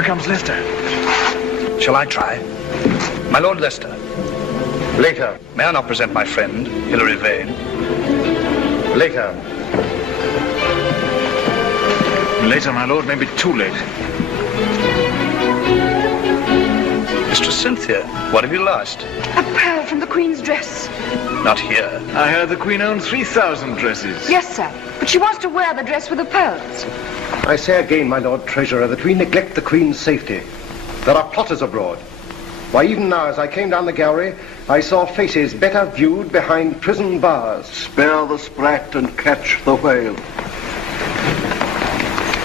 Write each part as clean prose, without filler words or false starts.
Here comes Leicester. Shall I try? My Lord Leicester. Later. May I not present my friend, Hilary Vane? Later. Later, my lord, may be too late. Mistress Cynthia, what have you lost? A pearl from the Queen's dress. Not here. I heard the Queen owned 3,000 dresses. Yes, sir. But she wants to wear the dress with the pearls. I say again, my Lord Treasurer, that we neglect the Queen's safety. There are plotters abroad. Why, even now, as I came down the gallery, I saw faces better viewed behind prison bars. Spare the sprat and catch the whale.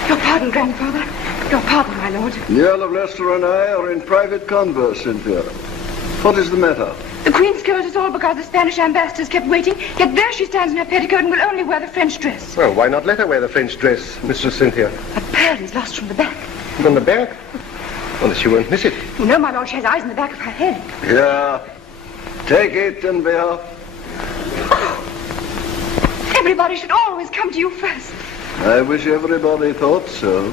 Your pardon, grandfather. Your pardon, my lord. The Earl of Leicester and I are in private converse, Cynthia. What is the matter? The Queen scolded us all because the Spanish ambassadors kept waiting, yet there she stands in her petticoat and will only wear the French dress. Well, why not let her wear the French dress, Mistress Cynthia? A pearl is lost from the back. From the back? Well, she won't miss it. You know, my lord, she has eyes in the back of her head. Yeah. Take it and be off. Oh. Everybody should always come to you first. I wish everybody thought so.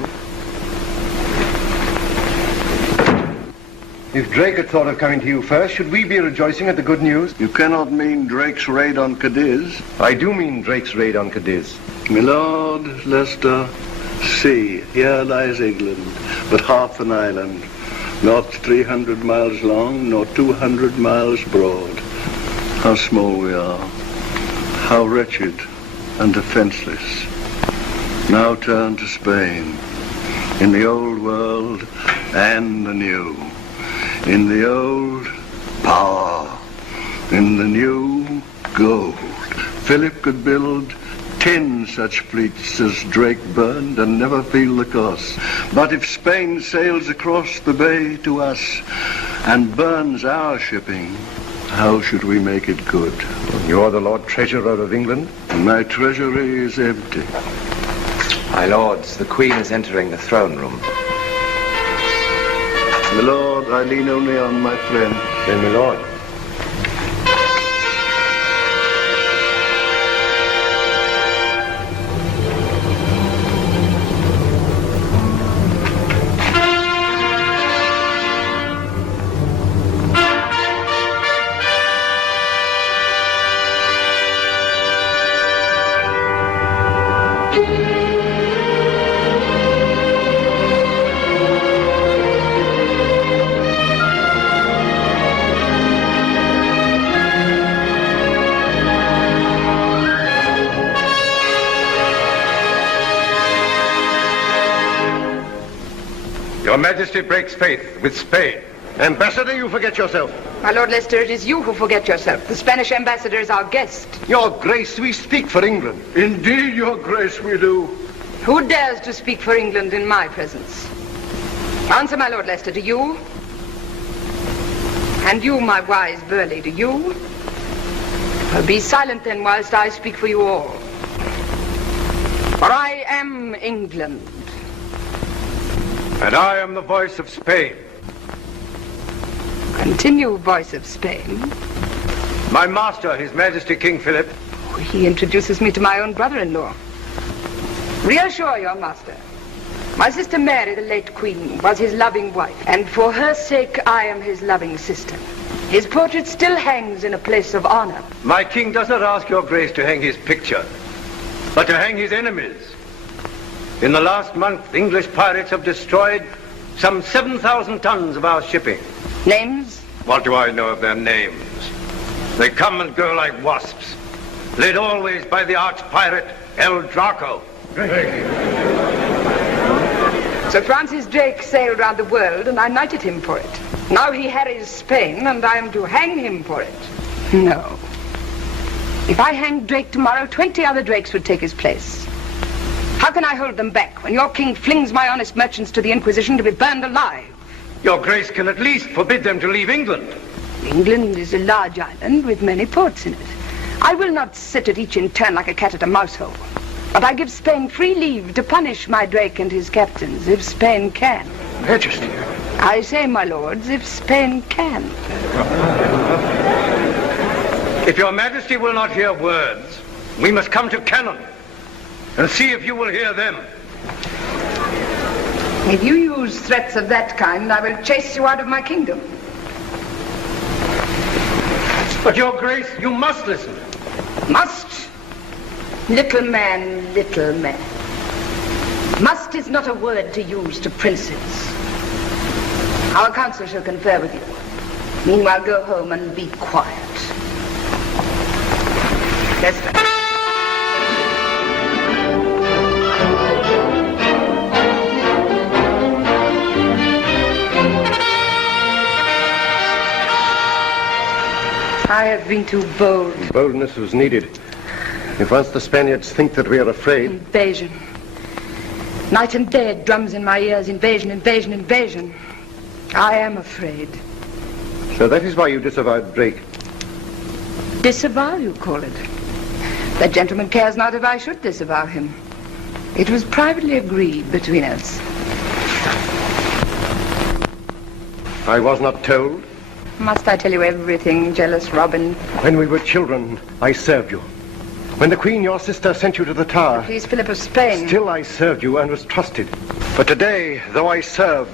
If Drake had thought of coming to you first, should we be rejoicing at the good news? You cannot mean Drake's raid on Cadiz. I do mean Drake's raid on Cadiz. My Lord Leicester, see, here lies England, but half an island, not 300 miles long, nor 200 miles broad. How small we are, how wretched and defenseless. Now turn to Spain, in the old world and the new. In the old, power. In the new, gold. Philip could build 10 such fleets as Drake burned and never feel the cost. But if Spain sails across the bay to us and burns our shipping, how should we make it good? You're the Lord Treasurer of England? My treasury is empty. My lords, the Queen is entering the throne room. My lord, I lean only on my friend. Then, my lord. Your Majesty breaks faith with Spain. Ambassador, you forget yourself. My Lord Leicester, it is you who forget yourself. The Spanish ambassador is our guest. Your Grace, we speak for England. Indeed, Your Grace, we do. Who dares to speak for England in my presence? Answer, my Lord Leicester, do you? And you, my wise Burleigh, do you? Well, be silent then whilst I speak for you all. For I am England. And I am the voice of Spain. Continue, voice of Spain. My master, His Majesty King Philip. He introduces me to my own brother-in-law. Reassure your master. My sister Mary, the late Queen, was his loving wife, and for her sake I am his loving sister. His portrait still hangs in a place of honor. My king does not ask your grace to hang his picture, but to hang his enemies. In the last month, English pirates have destroyed some 7,000 tons of our shipping. Names? What do I know of their names? They come and go like wasps, led always by the arch-pirate El Draco. Sir Francis Drake sailed round the world, and I knighted him for it. Now he harries Spain, and I am to hang him for it. No. If I hanged Drake tomorrow, 20 other Drakes would take his place. How can I hold them back when your king flings my honest merchants to the Inquisition to be burned alive? Your grace can at least forbid them to leave England. England is a large island with many ports in it. I will not sit at each in turn like a cat at a mouse hole. But I give Spain free leave to punish my Drake and his captains, if Spain can. Majesty. I say, my lords, if Spain can. If your Majesty will not hear words, we must come to cannon and see if you will hear them. If you use use threats of that kind, I will chase you out of my kingdom. But, Your Grace, you must listen. Must? Little man, little man. Must is not a word to use to princes. Our council shall confer with you. Meanwhile, go home and be quiet. Yes, sir. I have been too bold. Boldness was needed. If once the Spaniards think that we are afraid... Invasion. Night and day it drums in my ears. Invasion, invasion, invasion. I am afraid. So that is why you disavowed Drake. Disavow, you call it? That gentleman cares not if I should disavow him. It was privately agreed between us. I was not told. Must I tell you everything, jealous Robin? When we were children, I served you. When the Queen, your sister, sent you to the Tower... Please, Philip of Spain. Still I served you and was trusted. But today, though I serve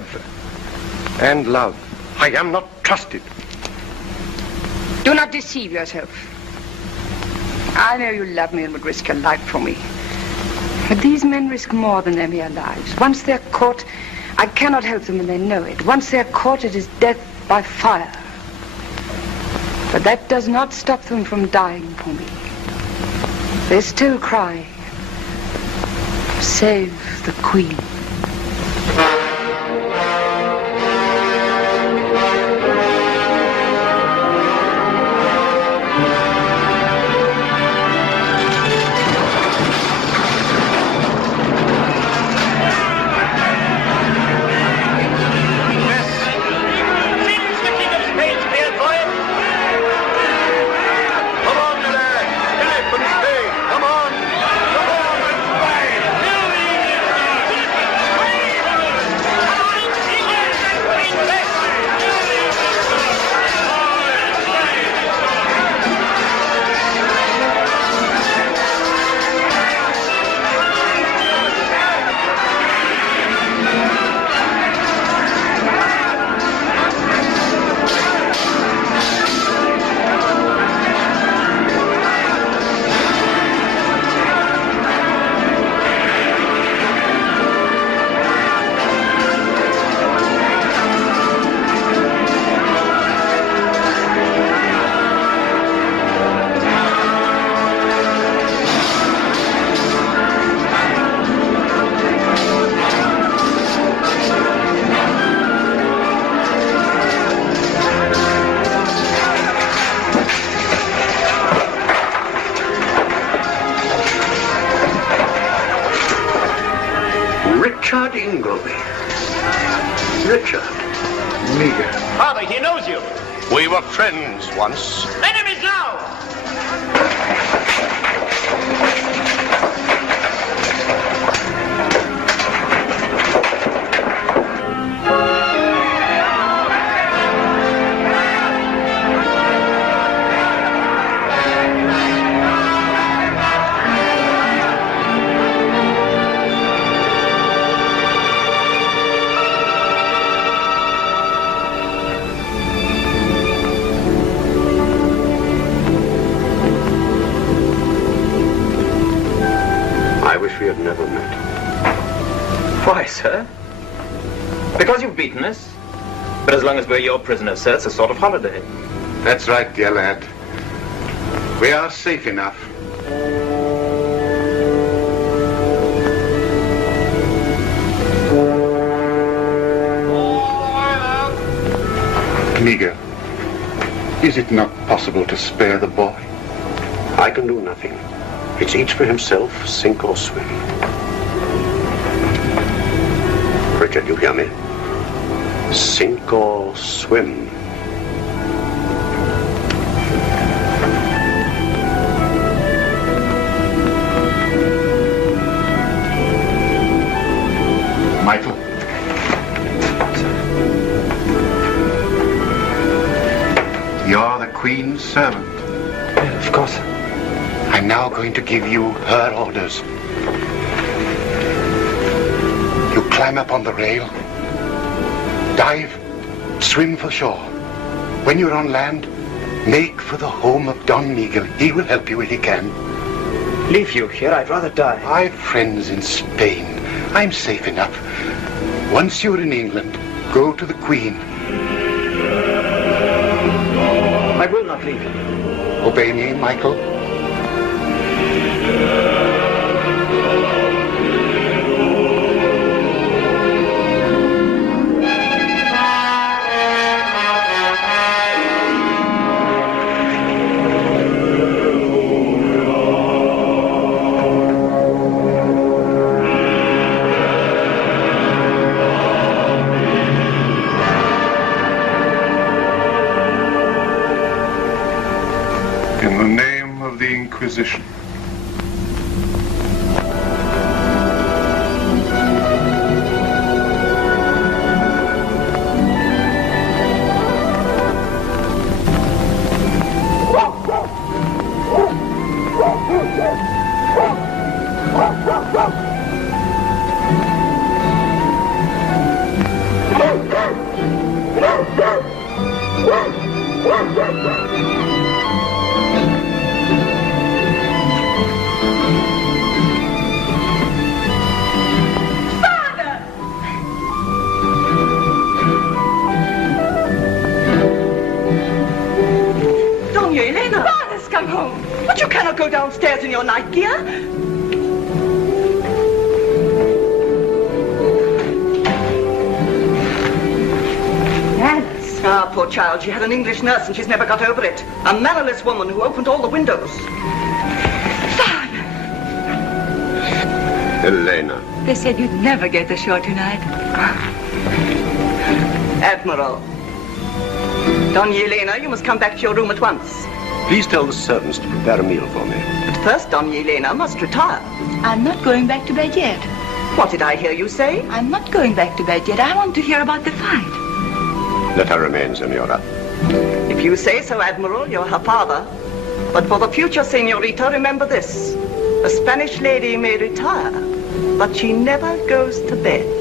and love, I am not trusted. Do not deceive yourself. I know you love me and would risk your life for me. But these men risk more than their mere lives. Once they're caught, I cannot help them and they know it. Once they're caught, it is death by fire. But that does not stop them from dying for me. They still cry, save the Queen. Richard Ingolby. Richard. Meager. Father, he knows you. We were friends once. Enemies now! Never met. Why, sir? Because you've beaten us. But as long as we're your prisoners, sir, it's a sort of holiday. That's right, dear lad. We are safe enough. Meager, is it not possible to spare the boy? I can do nothing. It's each for himself, sink or swim. Richard, you hear me? Sink or swim. Michael. You're the Queen's servant. Yes, of course. I'm now going to give you her orders. You climb up on the rail Dive, swim for shore. When you're on land, make for the home of Don Miguel. He will help you if he can. Leave you here, I'd rather die. I've friends in Spain. I'm safe enough. Once you're in England, go to the Queen. I will not leave you. Obey me, Michael. In the name of the Inquisition. But you cannot go downstairs in your night gear. Alice. Ah, poor child. She had an English nurse and she's never got over it. A mannerless woman who opened all the windows. Father! Elena. They said you'd never get ashore tonight. Admiral. Dona Elena, you must come back to your room at once. Please tell the servants to prepare a meal for me. But first, Dona Elena must retire. I'm not going back to bed yet. What did I hear you say? I'm not going back to bed yet. I want to hear about the fight. Let her remain, Senora. If you say so, Admiral, you're her father. But for the future, Senorita, remember this. A Spanish lady may retire, but she never goes to bed.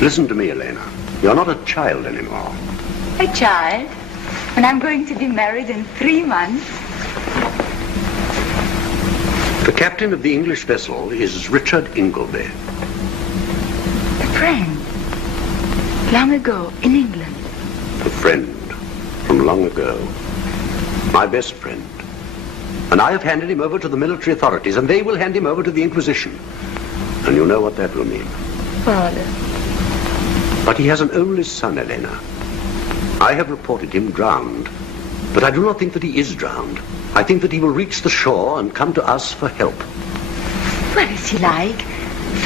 Listen to me, Elena. You're not a child anymore. A child? And I'm going to be married in 3 months. The captain of the English vessel is Richard Ingolby. A friend. Long ago, in England. A friend from long ago. My best friend. And I have handed him over to the military authorities, and they will hand him over to the Inquisition. And you know what that will mean. Father. But he has an only son, Elena. I have reported him drowned. But I do not think that he is drowned. I think that he will reach the shore and come to us for help. What is he like?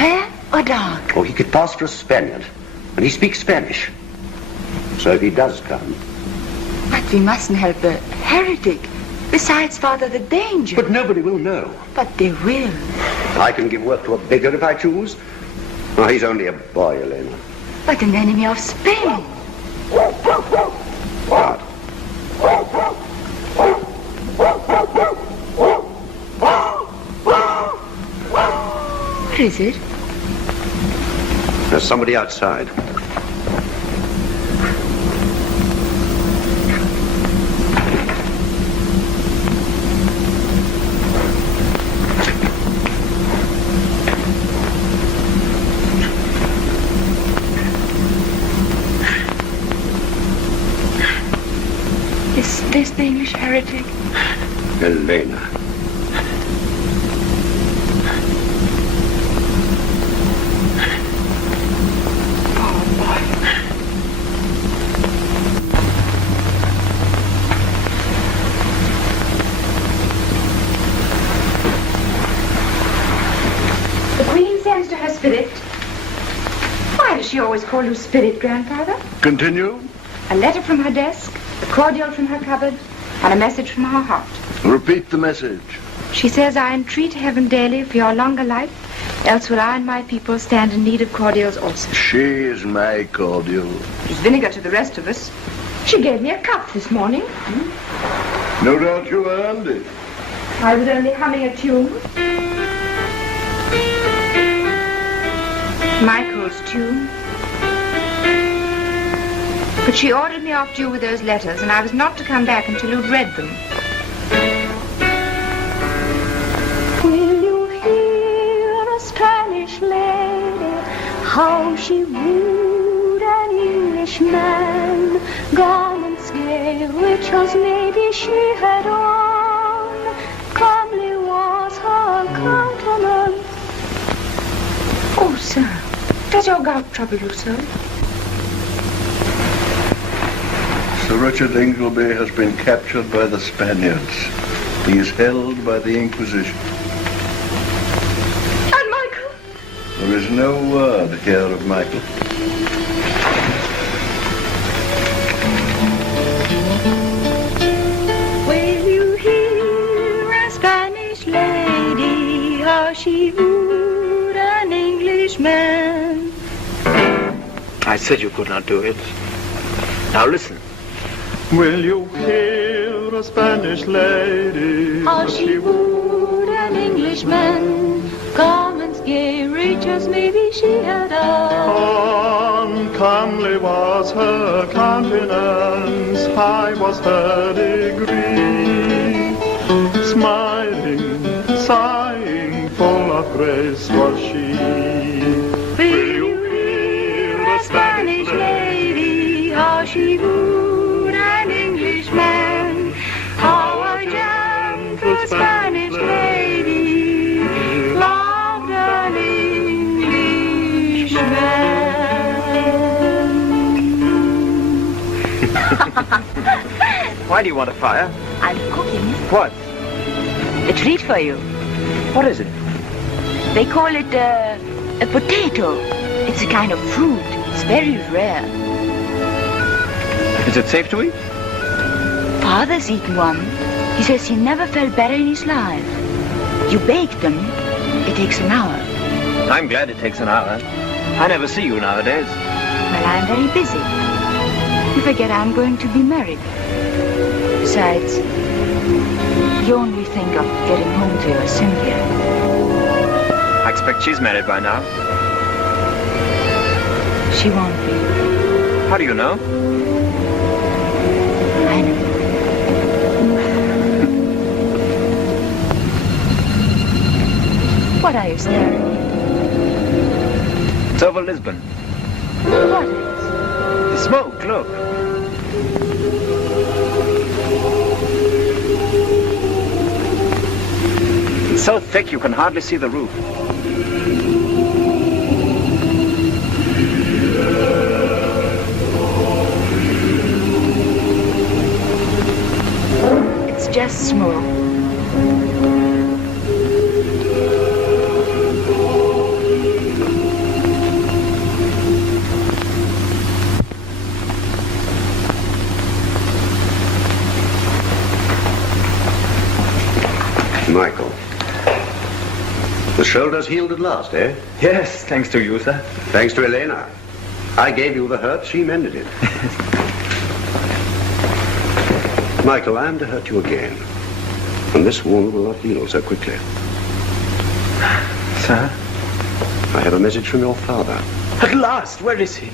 Fair or dark? Oh, he could pass for a Spaniard. And he speaks Spanish. So if he does come... But we mustn't help a heretic. Besides, Father, the danger... But nobody will know. But they will. I can give work to a beggar if I choose. Oh, he's only a boy, Elena. But an enemy of Spain. What? What is it? There's somebody outside. Is this the English heretic? Elena. The Queen sends to her spirit. Why does she always call you spirit, Grandfather? Continue. A letter from her desk, a cordial from her cupboard, and a message from her heart. Repeat the message. She says, I entreat heaven daily for your longer life, else will I and my people stand in need of cordials also. She is my cordial. She's vinegar to the rest of us. She gave me a cup this morning. No doubt you earned it. I was only humming a tune. Michael's too. But she ordered me off to you with those letters, and I was not to come back until you'd read them. Will you hear a Spanish lady, how she wooed an Englishman, garments gay, rich as maybe she had on, comely was her countenance. Oh, sir, does your gout trouble you so? Sir Richard Ingolby has been captured by the Spaniards. He is held by the Inquisition. And Michael? There is no word here of Michael. Will you hear a Spanish lady, how she wooed an Englishman? I said you could not do it. Now listen. Will you hear a Spanish lady, how she wooed an Englishman, garments gay, rich as maybe she had on. Comely was her countenance, high was her degree. Smiling, sighing, full of grace was she. Will you hear a Spanish lady, how she wooed an Englishman, how a gentle Spanish lady loved an Englishman. Why do you want a fire? I'm cooking. What? A treat for you. What is it? They call it a potato. It's a kind of fruit. It's very rare. Is it safe to eat? Father's eaten one. He says he never felt better in his life. You bake them. It takes an hour. I'm glad it takes an hour. I never see you nowadays. Well, I'm very busy. You forget I'm going to be married. Besides, you only think of getting home to your Cynthia. I expect she's married by now. She won't be. How do you know? I know. What are you staring at? It's over Lisbon. What is? The smoke, look. It's so thick you can hardly see the roof. It's just smoke. Michael, the shoulder's healed at last, eh? Yes, thanks to you, sir. Thanks to Elena. I gave you the hurt, she mended it. Michael, I am to hurt you again. And this wound will not heal so quickly. Sir? I have a message from your father. At last, where is he?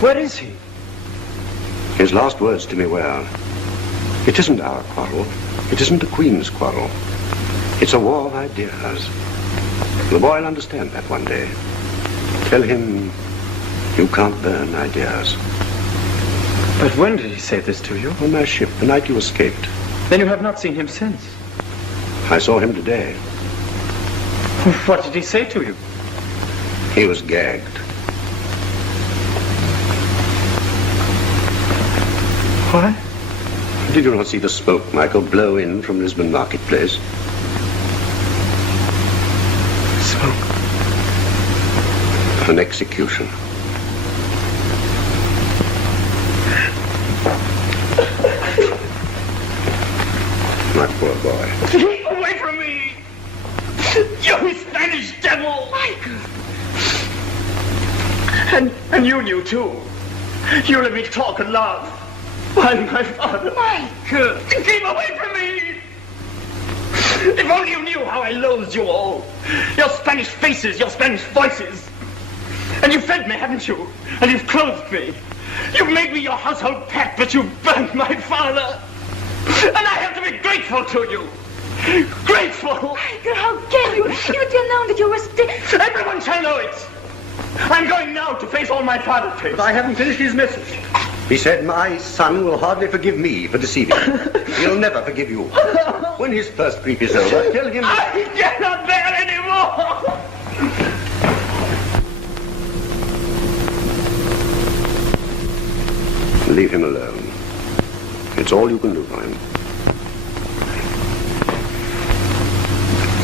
Where is he? His last words to me were, it isn't our quarrel. It isn't the Queen's quarrel. It's a war of ideas. The boy will understand that one day. Tell him you can't burn ideas. But when did he say this to you? On my ship, the night you escaped. Then you have not seen him since? I saw him today. What did he say to you? He was gagged. What? Did you not see the smoke, Michael, blow in from Lisbon marketplace? Smoke? An execution. My poor boy. Keep away from me! You Spanish devil! Michael! And you knew too. You let me talk and laugh. While my father... Michael! Keep away from me! If only you knew how I loathed you all. Your Spanish faces, your Spanish voices. And you've fed me, haven't you? And you've clothed me. You've made me your household pet, but you've burnt my father. And I have to be grateful to you. Grateful! Michael, how can you? You tell now that you were still... Everyone shall know it. I'm going now to face all my father faced. But I haven't finished his message. He said, my son will hardly forgive me for deceiving him. He'll never forgive you. When his first grief is over, tell him... I cannot bear anymore! Leave him alone. It's all you can do for him.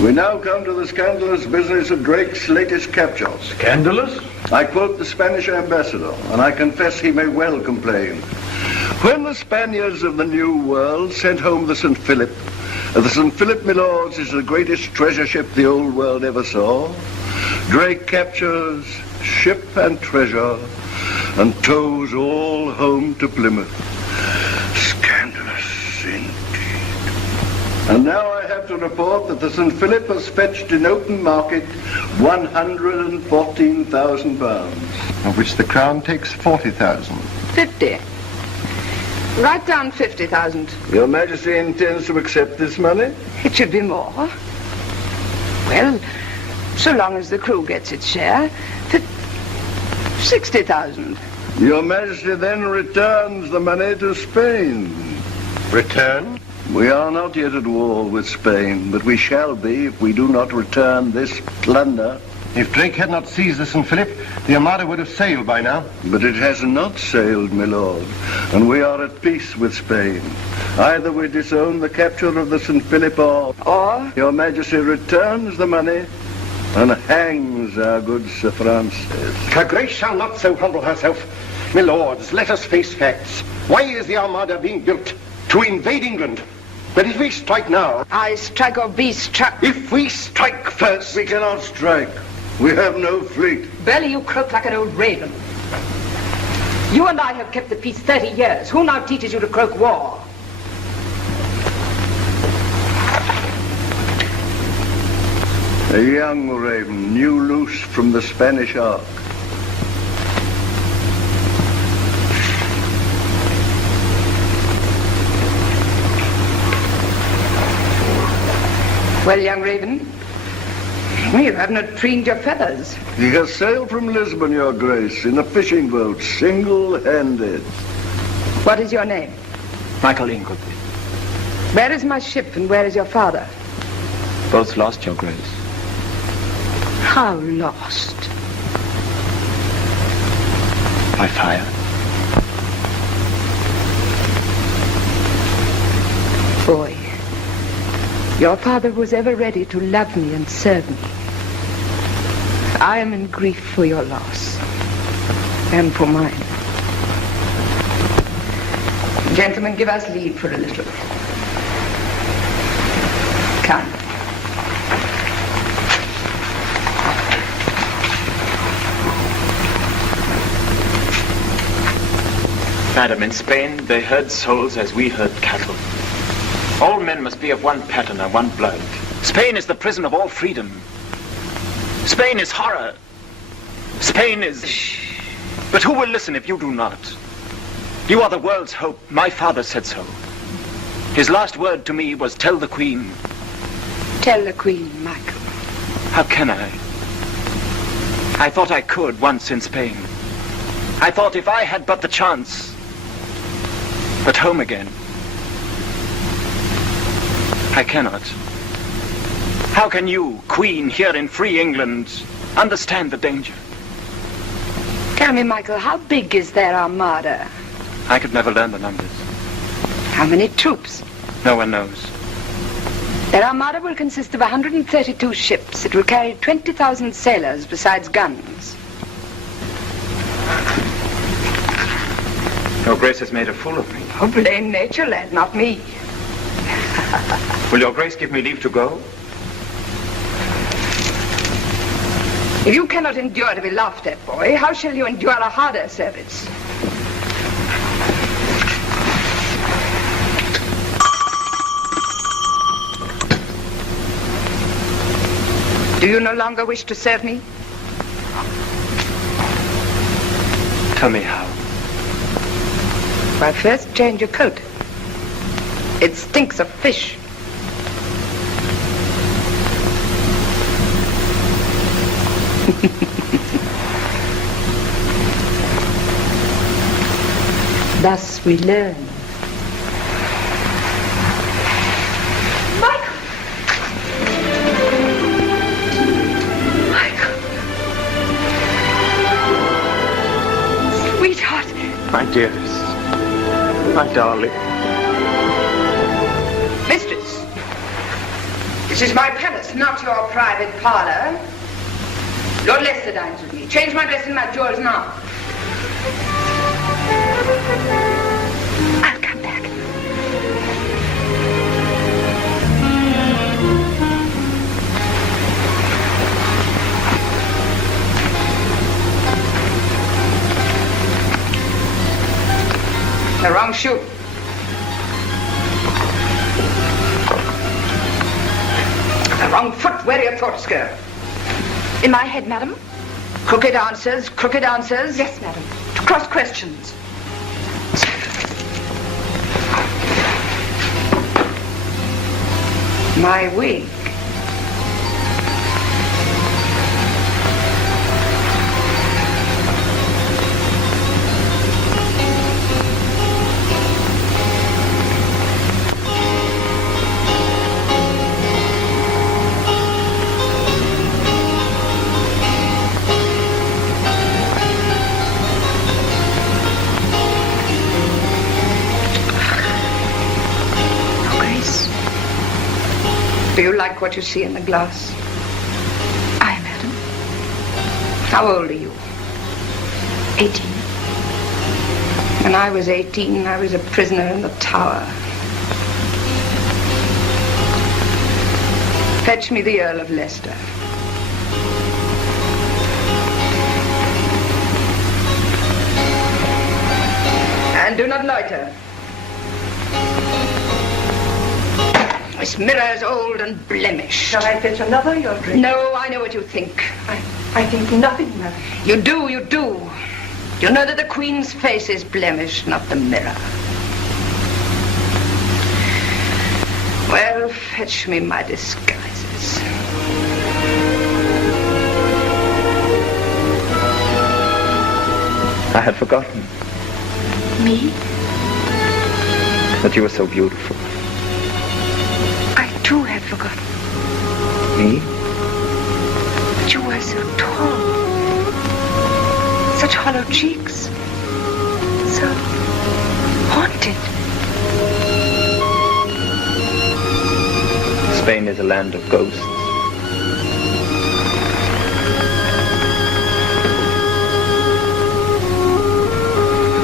We now come to the scandalous business of Drake's latest capture. Scandalous? I quote the Spanish ambassador, and I confess he may well complain. When the Spaniards of the New World sent home the St. Philip, my lords, is the greatest treasure ship the old world ever saw. Drake captures ship and treasure and tows all home to Plymouth. Scandalous indeed. And now I have to report that the St. Philip has fetched in open market £114,000. Of which the Crown takes 40,000. 50. Write down 50,000. Your Majesty intends to accept this money? It should be more. Well, so long as the crew gets its share, 60,000. Your Majesty then returns the money to Spain. Return? We are not yet at war with Spain, but we shall be if we do not return this plunder. If Drake had not seized the St. Philip, the Armada would have sailed by now. But it has not sailed, my lord, and we are at peace with Spain. Either we disown the capture of the St. Philip or Your Majesty returns the money and hangs our good Sir Francis. Her Grace shall not so humble herself. My lords, let us face facts. Why is the Armada being built? To invade England. But if we strike now... I strike or be struck. If we strike first... We cannot strike. We have no fleet. Belly, you croak like an old raven. You and I have kept the peace 30 years. Who now teaches you to croak war? A young raven, new loose from the Spanish ark. Well, young raven, you have not preened your feathers. He has sailed from Lisbon, Your Grace, in a fishing boat, single-handed. What is your name? Michael Ingolby. Where is my ship and where is your father? Both lost, Your Grace. How lost? By fire. Boy, your father was ever ready to love me and serve me. I am in grief for your loss and for mine. Gentlemen, give us leave for a little. Come. Madam, in Spain, they herd souls as we herd cattle. All men must be of one pattern and one blood. Spain is the prison of all freedom. Spain is horror. Spain is... But who will listen if you do not? You are the world's hope. My father said so. His last word to me was, tell the Queen. Tell the Queen, Michael. How can I? I thought I could once in Spain. I thought if I had but the chance. But home again. I cannot. How can you, Queen, here in free England, understand the danger? Tell me, Michael, how big is their armada? I could never learn the numbers. How many troops? No one knows. Their armada will consist of 132 ships. It will carry 20,000 sailors besides guns. Your Grace has made a fool of me. Oh, blame nature, lad, not me. Will Your Grace give me leave to go? If you cannot endure to be laughed at, boy, how shall you endure a harder service? Do you no longer wish to serve me? Tell me how. Why, first change your coat. It stinks of fish. Thus we learn. Michael! Michael! Sweetheart! My dearest. My darling. Mistress, this is my palace, not your private parlor. Lord Leicester dines with me. Change my dress and my jewels now. I'll come back. The wrong shoe. The wrong foot. Where are your thoughts go? In my head, madam? Crooked answers, crooked answers. Yes, madam. To cross questions. My wig. Do you like what you see in the glass? Aye, madam. How old are you? 18. When I was 18, I was a prisoner in the tower. Fetch me the Earl of Leicester. And do not loiter. This mirror is old and blemished. Shall I fetch another, your drink? No, I know what you think. I think nothing, madam. You do, you do. You know that the Queen's face is blemished, not the mirror. Well, fetch me my disguises. I had forgotten Me? that you were so beautiful. I too had forgotten. Me? But you were so tall. Such hollow cheeks. So haunted. Spain is a land of ghosts.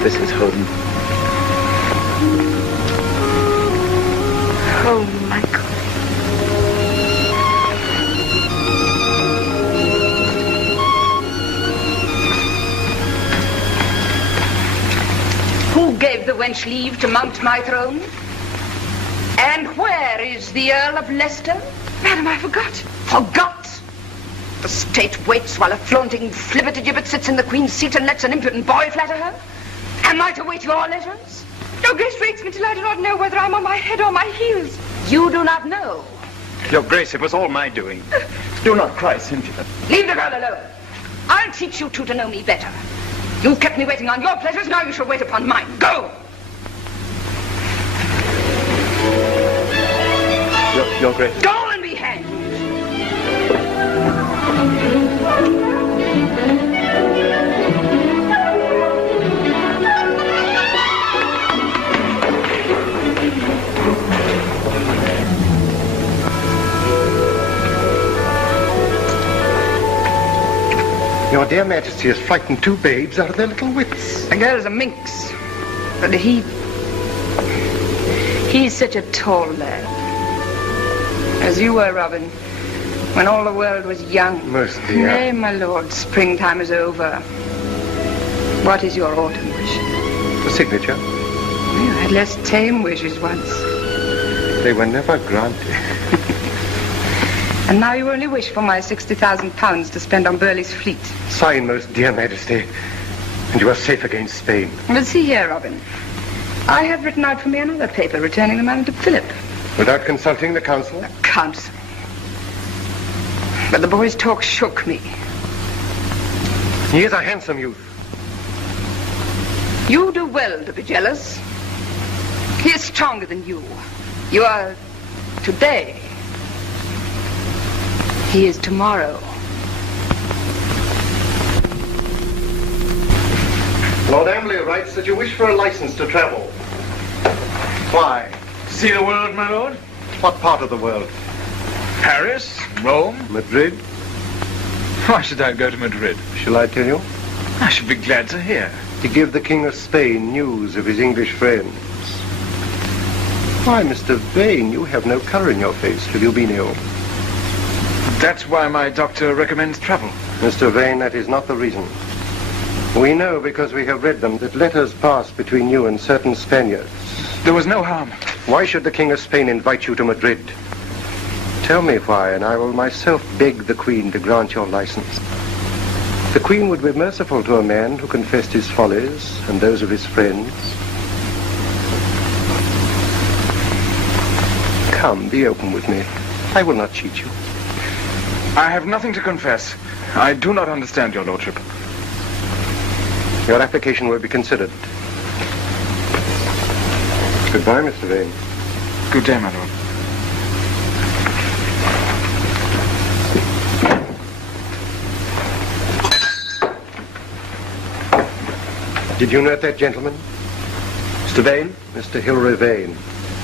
This is home. Home, Michael. Who gave the wench leave to mount my throne? And where is the Earl of Leicester? Madam, I forgot. Forgot? The state waits while a flaunting flibbertigibbet sits in the Queen's seat and lets an impudent boy flatter her? Am I to wait your letters? Your Grace waits me till I do not know whether I'm on my head or my heels. You do not know. Your Grace, it was all my doing. Do not cry, Cynthia. Leave the girl alone. I'll teach you two to know me better. You've kept me waiting on your pleasures, now you shall wait upon mine. Go! Your Grace. Go and be hanged! Your dear Majesty has frightened two babes out of their little wits. The girl's a minx. But he's such a tall lad. As you were, Robin, when all the world was young. Most dear. Nay, my lord, springtime is over. What is your autumn wish? The signature? You had less tame wishes once. They were never granted. And now you only wish for my £60,000 to spend on Burleigh's fleet. Sign, most dear Majesty. And you are safe against Spain. But see here, Robin. I have written out for me another paper returning the money to Philip. Without consulting the council? The council. But the boy's talk shook me. He is a handsome youth. You do well to be jealous. He is stronger than you. You are today. He is tomorrow. Lord Amberley writes that you wish for a license to travel. Why? See the world, my lord? What part of the world? Paris, Rome, Madrid. Why should I go to Madrid? Shall I tell you? I should be glad to hear. To give the King of Spain news of his English friends. Why, Mr. Vane, you have no colour in your face. Have you been ill? That's why my doctor recommends travel. Mr. Vane, that is not the reason. We know, because we have read them, that letters passed between you and certain Spaniards. There was no harm. Why should the King of Spain invite you to Madrid? Tell me why, and I will myself beg the Queen to grant your license. The Queen would be merciful to a man who confessed his follies and those of his friends. Come, be open with me. I will not cheat you. I have nothing to confess. I do not understand your lordship. Your application will be considered. Goodbye, Mr. Vane. Good day, my lord. Did you note that gentleman? Mr. Vane? Mr. Hilary Vane.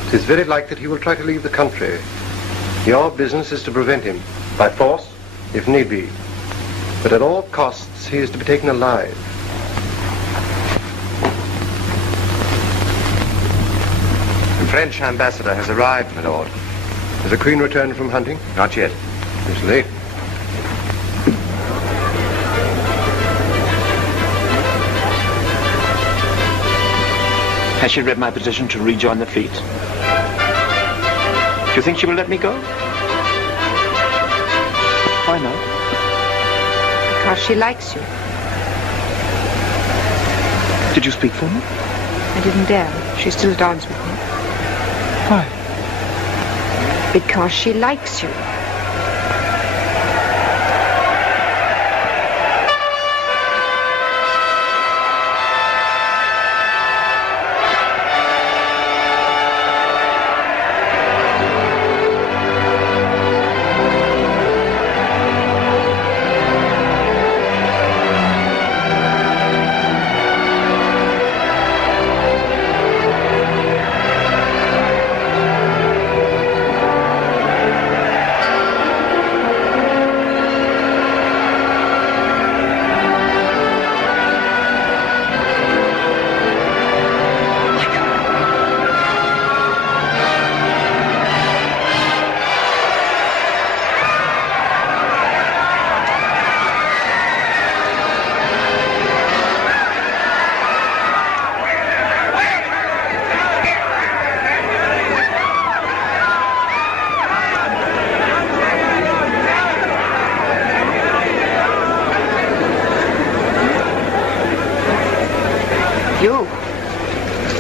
It is very likely that he will try to leave the country. Your business is to prevent him. By force, if need be. But at all costs, he is to be taken alive. The French ambassador has arrived, my lord. Has the Queen returned from hunting? Not yet. It's late. Has she read my petition to rejoin the fleet? Do you think she will let me go? Why not? Because she likes you. Did you speak for me? I didn't dare. She still dance with me. Why? Because she likes you.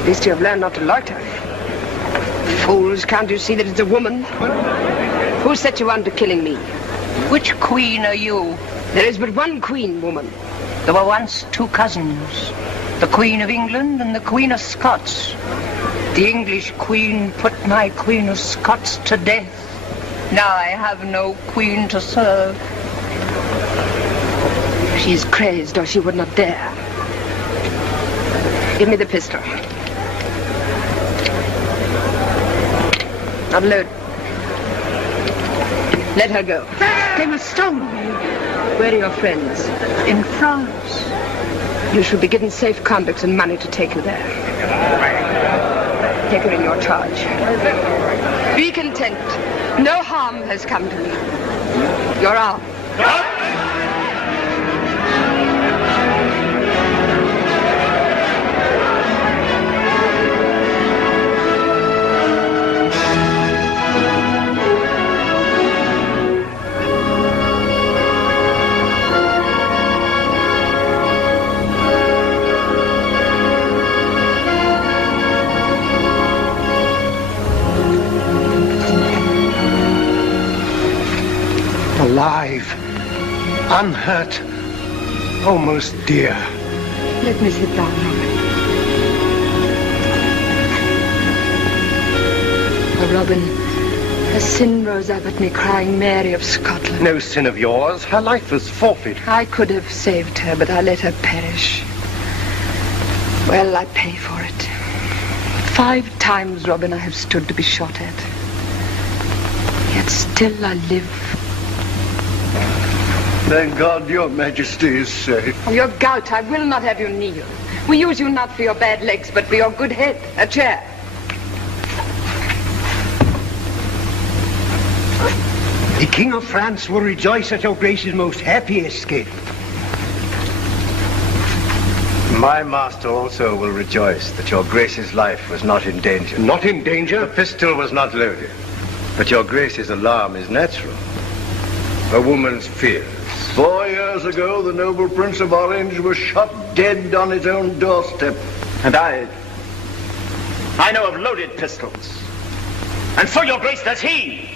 At least you have learned not to loiter. Fools, can't you see that it's a woman? Who set you on to killing me? Which queen are you? There is but one queen, woman. There were once two cousins, the Queen of England and the Queen of Scots. The English queen put my Queen of Scots to death. Now I have no queen to serve. She is crazed, or she would not dare. Give me the pistol. Unload. Let her go. They were stolen. Where are your friends? In France. You should be given safe conducts and money to take you there. Take her in your charge. Be content. No harm has come to me. You're out. alive, unhurt, almost dear. Let me sit down, Robin. Oh, Robin, a sin rose up at me crying Mary of Scotland. No sin of yours. Her life was forfeit. I could have saved her, but I let her perish. Well, I pay for it. 5 times, Robin, I have stood to be shot at. Yet still I live. Thank God your Majesty is safe. Oh, your gout, I will not have you kneel. We use you not for your bad legs, but for your good head. A chair. The King of France will rejoice at your Grace's most happy escape. My master also will rejoice that your Grace's life was not in danger. Not in danger? The pistol was not loaded. But your Grace's alarm is natural. A woman's fears. 4 years ago, the noble Prince of Orange was shot dead on his own doorstep. And I know of loaded pistols. And so, your Grace, does he.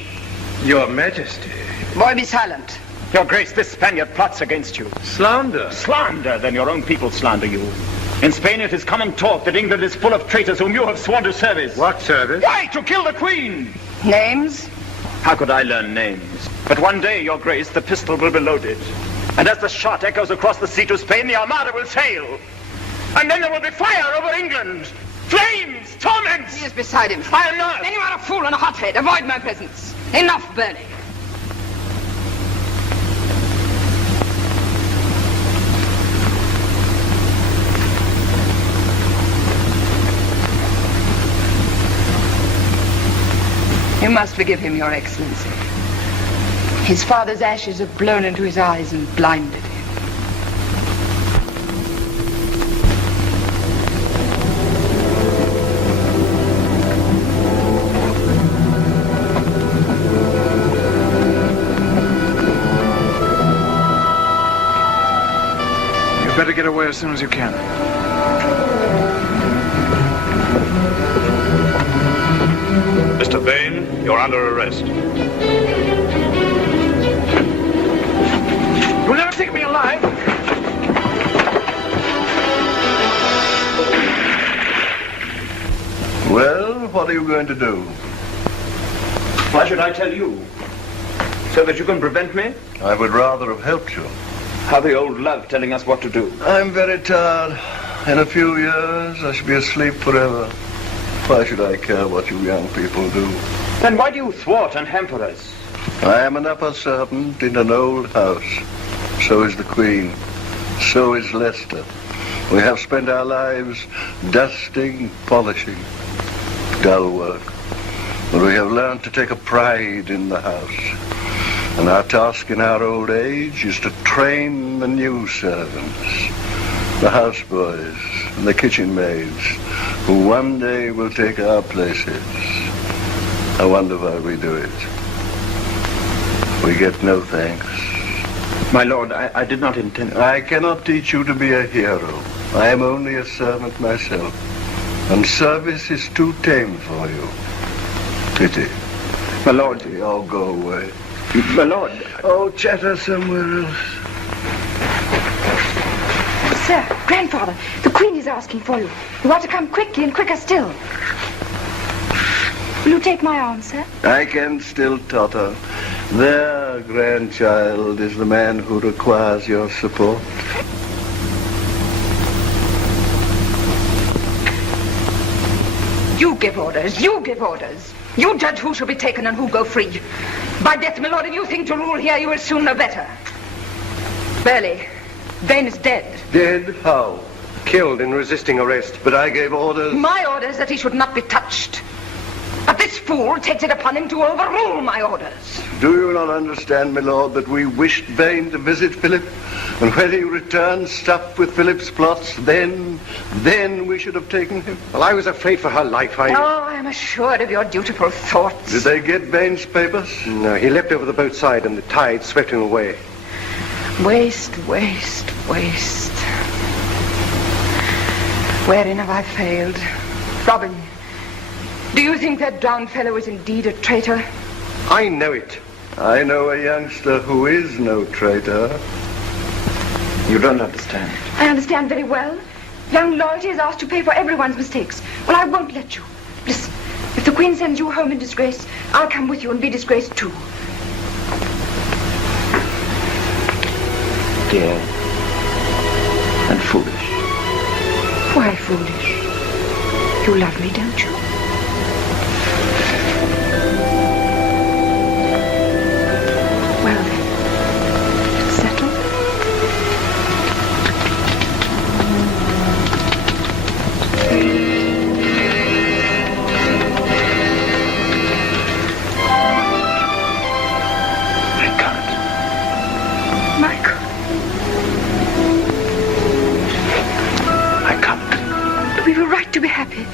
Your Majesty. Boy, be silent. Your Grace, this Spaniard plots against you. Slander. Slander? Then your own people slander you. In Spain, it is common talk that England is full of traitors whom you have sworn to service. What service? Why, to kill the Queen. Names? How could I learn names? But one day, your Grace, the pistol will be loaded. And as the shot echoes across the sea to Spain, the Armada will sail. And then there will be fire over England. Flames, torments. He is beside him. I am not. Then you are a fool and a hothead. Avoid my presence. Enough, Burley. You must forgive him, Your Excellency. His father's ashes have blown into his eyes and blinded him. You better get away as soon as you can. Mr. Vane, you're under arrest. You'll never take me alive. Well, what are you going to do? Why should I tell you? So that you can prevent me? I would rather have helped you. How the old love telling us what to do. I'm very tired. In a few years, I shall be asleep forever. Why should I care what you young people do? Then why do you thwart and hamper us? I am an upper servant in an old house. So is the Queen. So is Leicester. We have spent our lives dusting, polishing. Dull work. But we have learned to take a pride in the house. And our task in our old age is to train the new servants, the houseboys and the kitchen maids, who one day will take our places. I wonder why we do it. We get no thanks. My lord, I did not intend... I cannot teach you to be a hero. I am only a servant myself. And service is too tame for you. Pity. My lord... Oh, go away. My lord... Oh, chatter somewhere else. Sir, grandfather, the Queen is asking for you. You are to come quickly and quicker still. Will you take my arm, sir? I can still totter. There, grandchild, is the man who requires your support. You give orders. You give orders. You judge who shall be taken and who go free. By death, my lord, if you think to rule here, you will soon know better. Burley, Vane is dead. Dead? How? Killed in resisting arrest, but I gave orders... My orders that he should not be touched. But this fool takes it upon him to overrule my orders. Do you not understand, my lord, that we wished Vane to visit Philip? And when he returned stuffed with Philip's plots, then we should have taken him? Well, I was afraid for her life. Oh, I am assured of your dutiful thoughts. Did they get Vane's papers? No, he leapt over the boat side and the tide swept him away. Waste, waste, waste. Wherein have I failed? Robin, do you think that drowned fellow is indeed a traitor? I know it. I know a youngster who is no traitor. You don't understand. I understand very well. Young loyalty is asked to pay for everyone's mistakes. Well, I won't let you. Listen, if the Queen sends you home in disgrace, I'll come with you and be disgraced too. Dear. And foolish. Why foolish? You love me, don't you? Well then, settled? To be happy.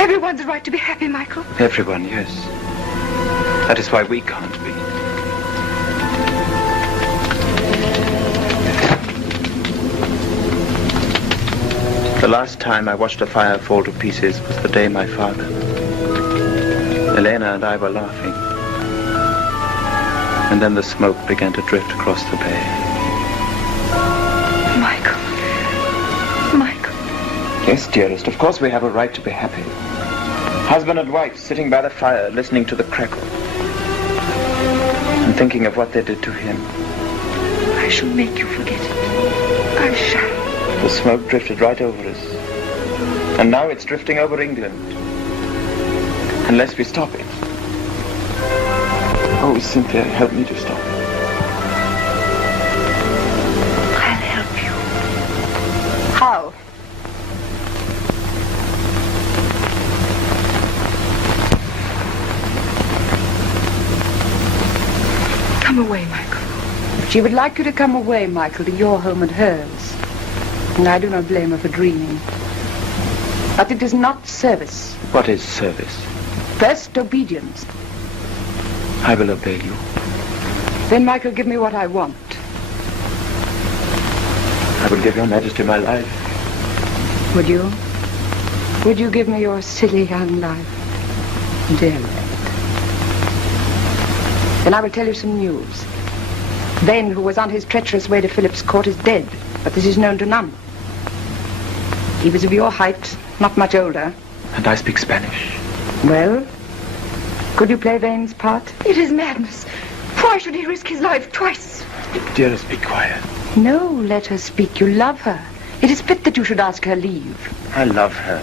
Everyone's a right to be happy, Michael. Everyone, yes. That is why we can't be. The last time I watched a fire fall to pieces was the day my father, Elena and I were laughing. And then the smoke began to drift across the bay. Yes, dearest, of course we have a right to be happy. Husband and wife sitting by the fire, listening to the crackle. And thinking of what they did to him. I shall make you forget it. I shall. The smoke drifted right over us. And now it's drifting over England. Unless we stop it. Oh, Cynthia, help me to stop it. I'll help you. How? Come away, Michael. She would like you to come away, Michael, to your home and hers. And I do not blame her for dreaming. But it is not service. What is service? First, obedience. I will obey you. Then, Michael, give me what I want. I will give your Majesty my life. Would you? Would you give me your silly young life? Dear lad. Then I will tell you some news. Ben, who was on his treacherous way to Philip's court, is dead, but this is known to none. He was of your height, not much older. And I speak Spanish. Well, could you play Vane's part? It is madness. Why should he risk his life twice? Dearest, be quiet. No, let her speak. You love her. It is fit that you should ask her leave. I love her.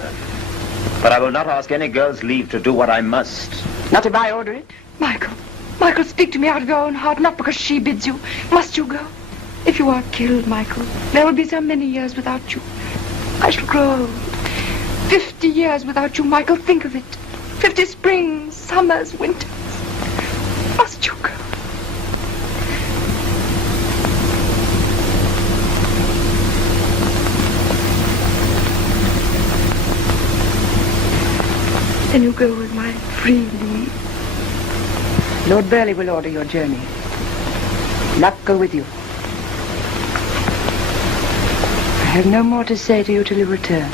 But I will not ask any girl's leave to do what I must. Not if I order it. Michael, speak to me out of your own heart, not because she bids you. Must you go? If you are killed, Michael, there will be so many years without you. I shall grow old. 50 years without you, Michael, think of it. 50 springs, summers, winters. Must you go? Then you go with my free leave. Lord Burleigh will order your journey. Luck go with you. I have no more to say to you till you return.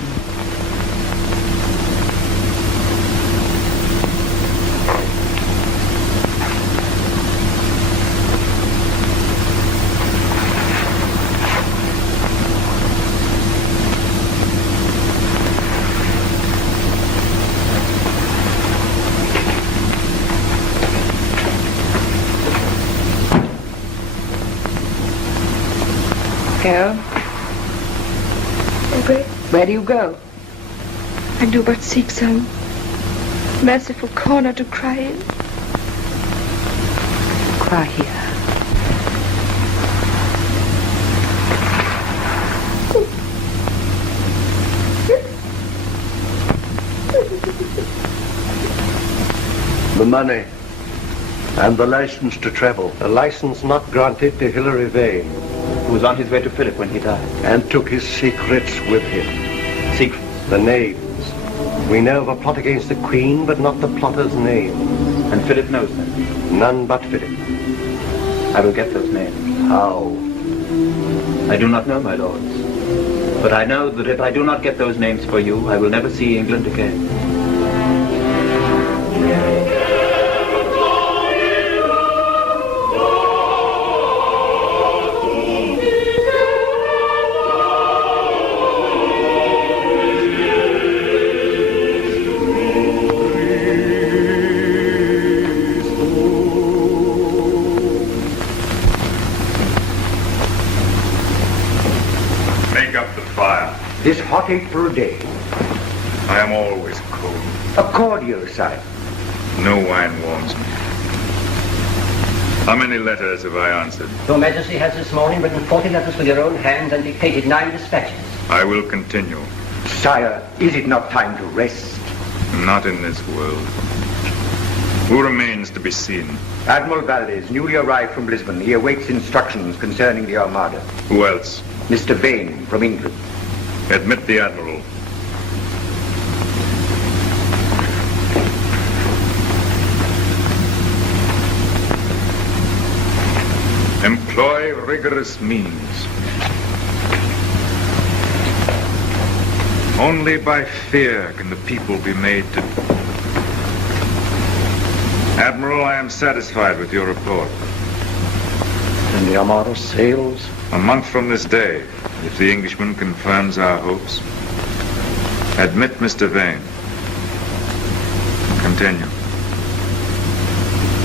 Go. Where do you go? I do but seek some merciful corner to cry in. Cry here. The money and the license to travel. A license not granted to Hilary Vane, who was on his way to Philip when he died. And took his secrets with him. Secrets? The names. We know of a plot against the Queen, but not the plotter's name. And Philip knows them? None but Philip. I will get those names. How? I do not know, my lords. But I know that if I do not get those names for you, I will never see England again. this hot April day? I am always cold. A cordial, sire. No wine warms me. How many letters have I answered? Your Majesty has this morning written 40 letters with your own hand and dictated 9 dispatches. I will continue. Sire, is it not time to rest? Not in this world. Who remains to be seen? Admiral Valdez, newly arrived from Lisbon. He awaits instructions concerning the Armada. Who else? Mr. Vane, from England. Admit the Admiral. Employ rigorous means. Only by fear can the people be made to... Admiral, I am satisfied with your report. And the Armada sails? A month from this day, if the Englishman confirms our hopes. Admit Mr. Vane. Continue.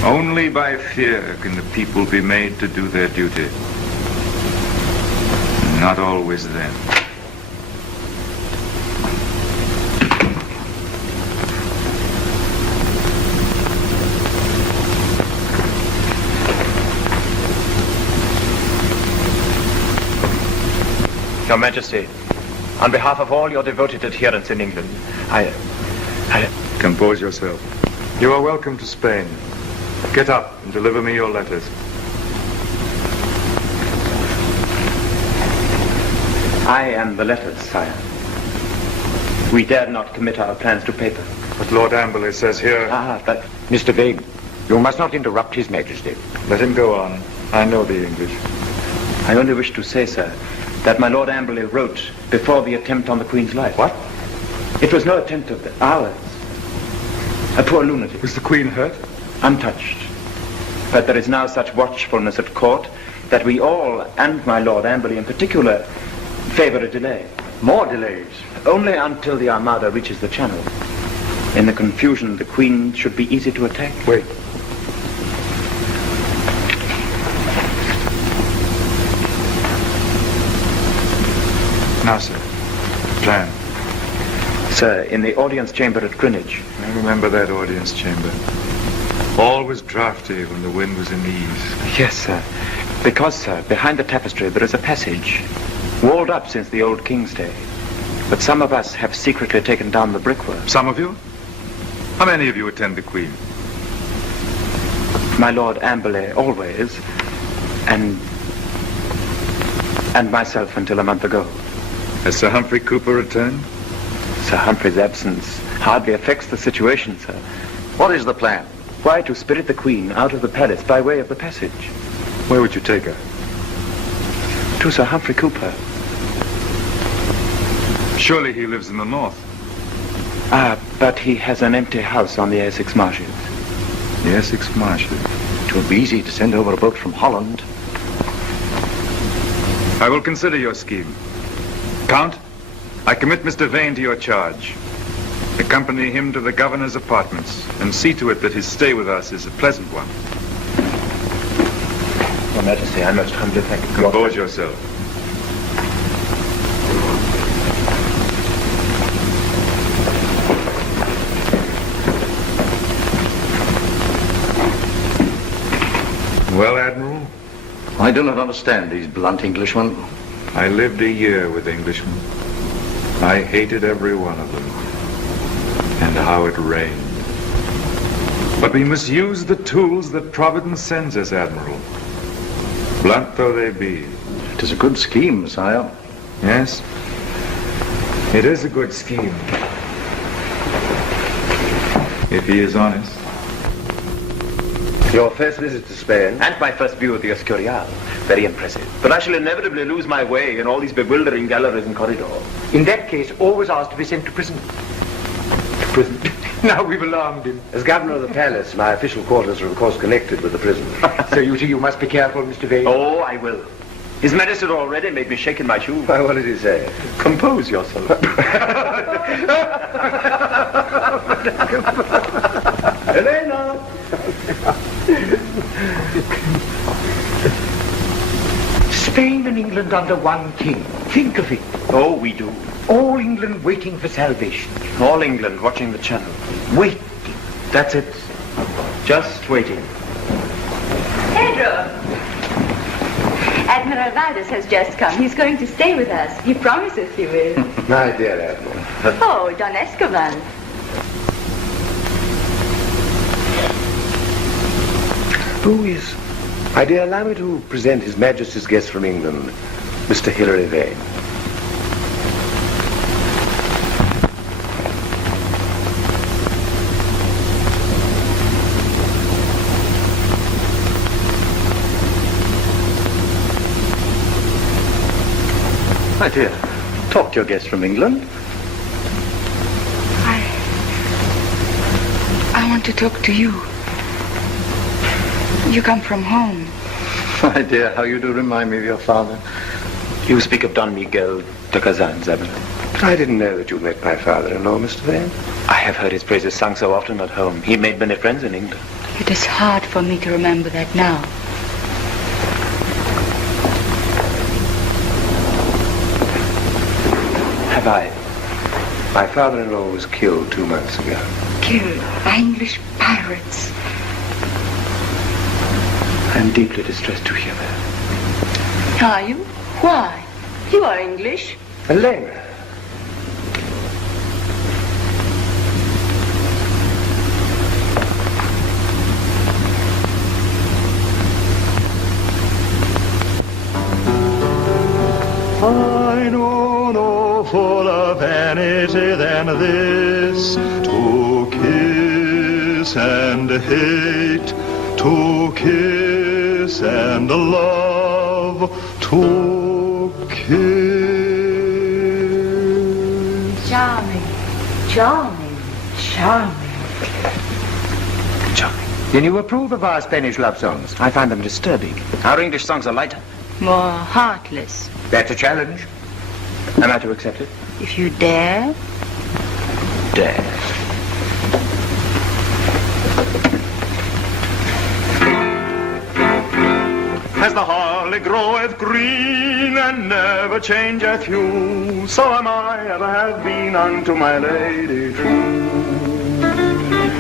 Only by fear can the people be made to do their duty. Not always then. Your Majesty, on behalf of all your devoted adherents in England, I... Compose yourself. You are welcome to Spain. Get up and deliver me your letters. I am the letters, sire. We dared not commit our plans to paper. But Lord Amberley says here... But Mr. Vane, you must not interrupt His Majesty. Let him go on. I know the English. I only wish to say, sir, that my Lord Amberley wrote before the attempt on the Queen's life. What? It was no attempt of ours. A poor lunatic. Was the Queen hurt? Untouched. But there is now such watchfulness at court that we all, and my Lord Amberley in particular, favor a delay. More delays? Only until the Armada reaches the Channel. In the confusion, the Queen should be easy to attack. Wait. Now, sir. Plan. Sir, in the audience chamber at Greenwich. I remember that audience chamber. All was draughty when the wind was in the east. Yes, sir. Because, sir, behind the tapestry there is a passage, walled up since the old King's day. But some of us have secretly taken down the brickwork. Some of you? How many of you attend the Queen? My Lord Amberley always, and myself until a month ago. Has Sir Humphrey Cooper returned? Sir Humphrey's absence hardly affects the situation, sir. What is the plan? Why, to spirit the Queen out of the palace by way of the passage. Where would you take her? To Sir Humphrey Cooper. Surely he lives in the north. But he has an empty house on the Essex marshes. The Essex marshes? It would be easy to send over a boat from Holland. I will consider your scheme. Count, I commit Mr. Vane to your charge. Accompany him to the governor's apartments and see to it that his stay with us is a pleasant one. Your Majesty, I most humbly thank you. Compose yourself. Well, Admiral? I do not understand these blunt Englishmen. I lived a year with Englishmen. I hated every one of them. And how it rained. But we must use the tools that Providence sends us, Admiral. Blunt though they be. It is a good scheme, sire. Yes, it is a good scheme. If he is honest. Your first visit to Spain? And my first view of the Escurial. Very impressive. But I shall inevitably lose my way in all these bewildering galleries and corridors. In that case, always ask to be sent to prison. To prison? Now we've alarmed him. As governor of the palace, my official quarters are of course connected with the prison. So you see, you must be careful, Mr. Vane. Oh, I will. His Majesty already made me shake in my shoes. Why, what did he say? Compose yourself. Elena! Spain and England under one king. Think of it. Oh, we do. All England waiting for salvation. All England watching the channel. Waiting. That's it. Just waiting. Pedro! Admiral Valdez has just come. He's going to stay with us. He promises he will. My dear Admiral. Oh, Don Escobar. Who is... My dear, allow me to present His Majesty's guest from England, Mr. Hilary Vane. My dear, talk to your guest from England. I want to talk to you. You come from home. My dear, how you do remind me of your father. You speak of Don Miguel de Kazan's, Admiral. I didn't know that you met my father-in-law, Mr. Vane. I have heard his praises sung so often at home. He made many friends in England. It is hard for me to remember that now. Have I? My father-in-law was killed 2 months ago. Killed by English pirates. I am deeply distressed to hear that. Are you? Why? You are English. Elena. I know no fuller vanity than this, to kiss and hate, to kiss and love, to kiss. Charming, charming, charming. Charming. Then you approve of our Spanish love songs? I find them disturbing. Our English songs are lighter. More heartless. That's a challenge. Am I to accept it? If you dare. Dare. As the holly groweth green and never changeth hue, so am I ever have been unto my lady true.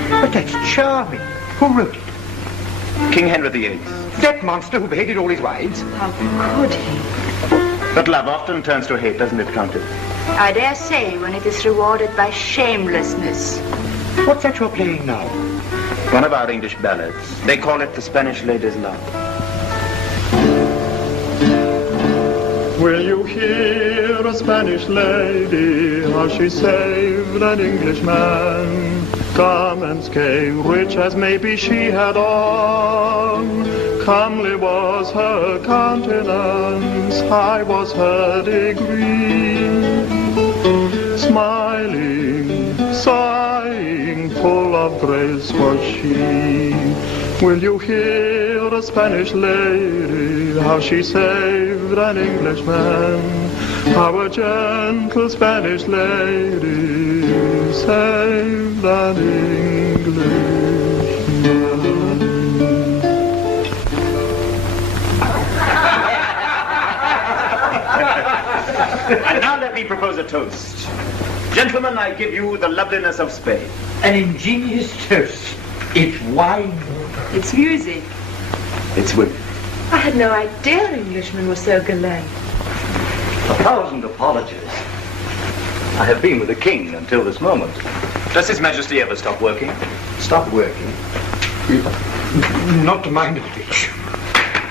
But that's charming. Who wrote it? King Henry VIII. That monster who beheaded all his wives? How could he? But love often turns to hate, doesn't it, Countess? I dare say when it is rewarded by shamelessness. What's that you're playing now? One of our English ballads. They call it The Spanish Lady's Love. Will you hear a Spanish lady, how she saved an Englishman? Garments came rich as maybe she had on. Comely was her countenance, high was her degree. Smiling, sighing, full of grace was she. Will you hear a Spanish lady, how she saved an Englishman? How a gentle Spanish lady saved an Englishman. And now let me propose a toast. Gentlemen, I give you the loveliness of Spain. An ingenious toast. It's wine. It's music. It's women. I had no idea Englishmen were so gallant. 1,000 apologies. I have been with the king until this moment. Does His Majesty ever stop working? Stop working? Not to my knowledge.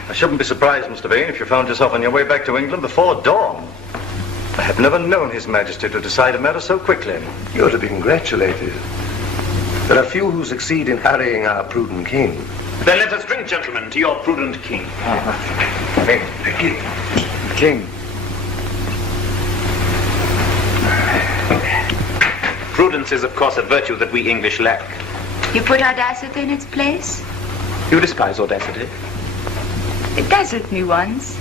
I shouldn't be surprised, Mr. Vane, if you found yourself on your way back to England before dawn. I have never known His Majesty to decide a matter so quickly. You're to be congratulated. There are few who succeed in harrying our prudent king. Then let us drink, gentlemen, to your prudent king. King. Prudence is, of course, a virtue that we English lack. You put audacity in its place? You despise audacity. It dazzled me once,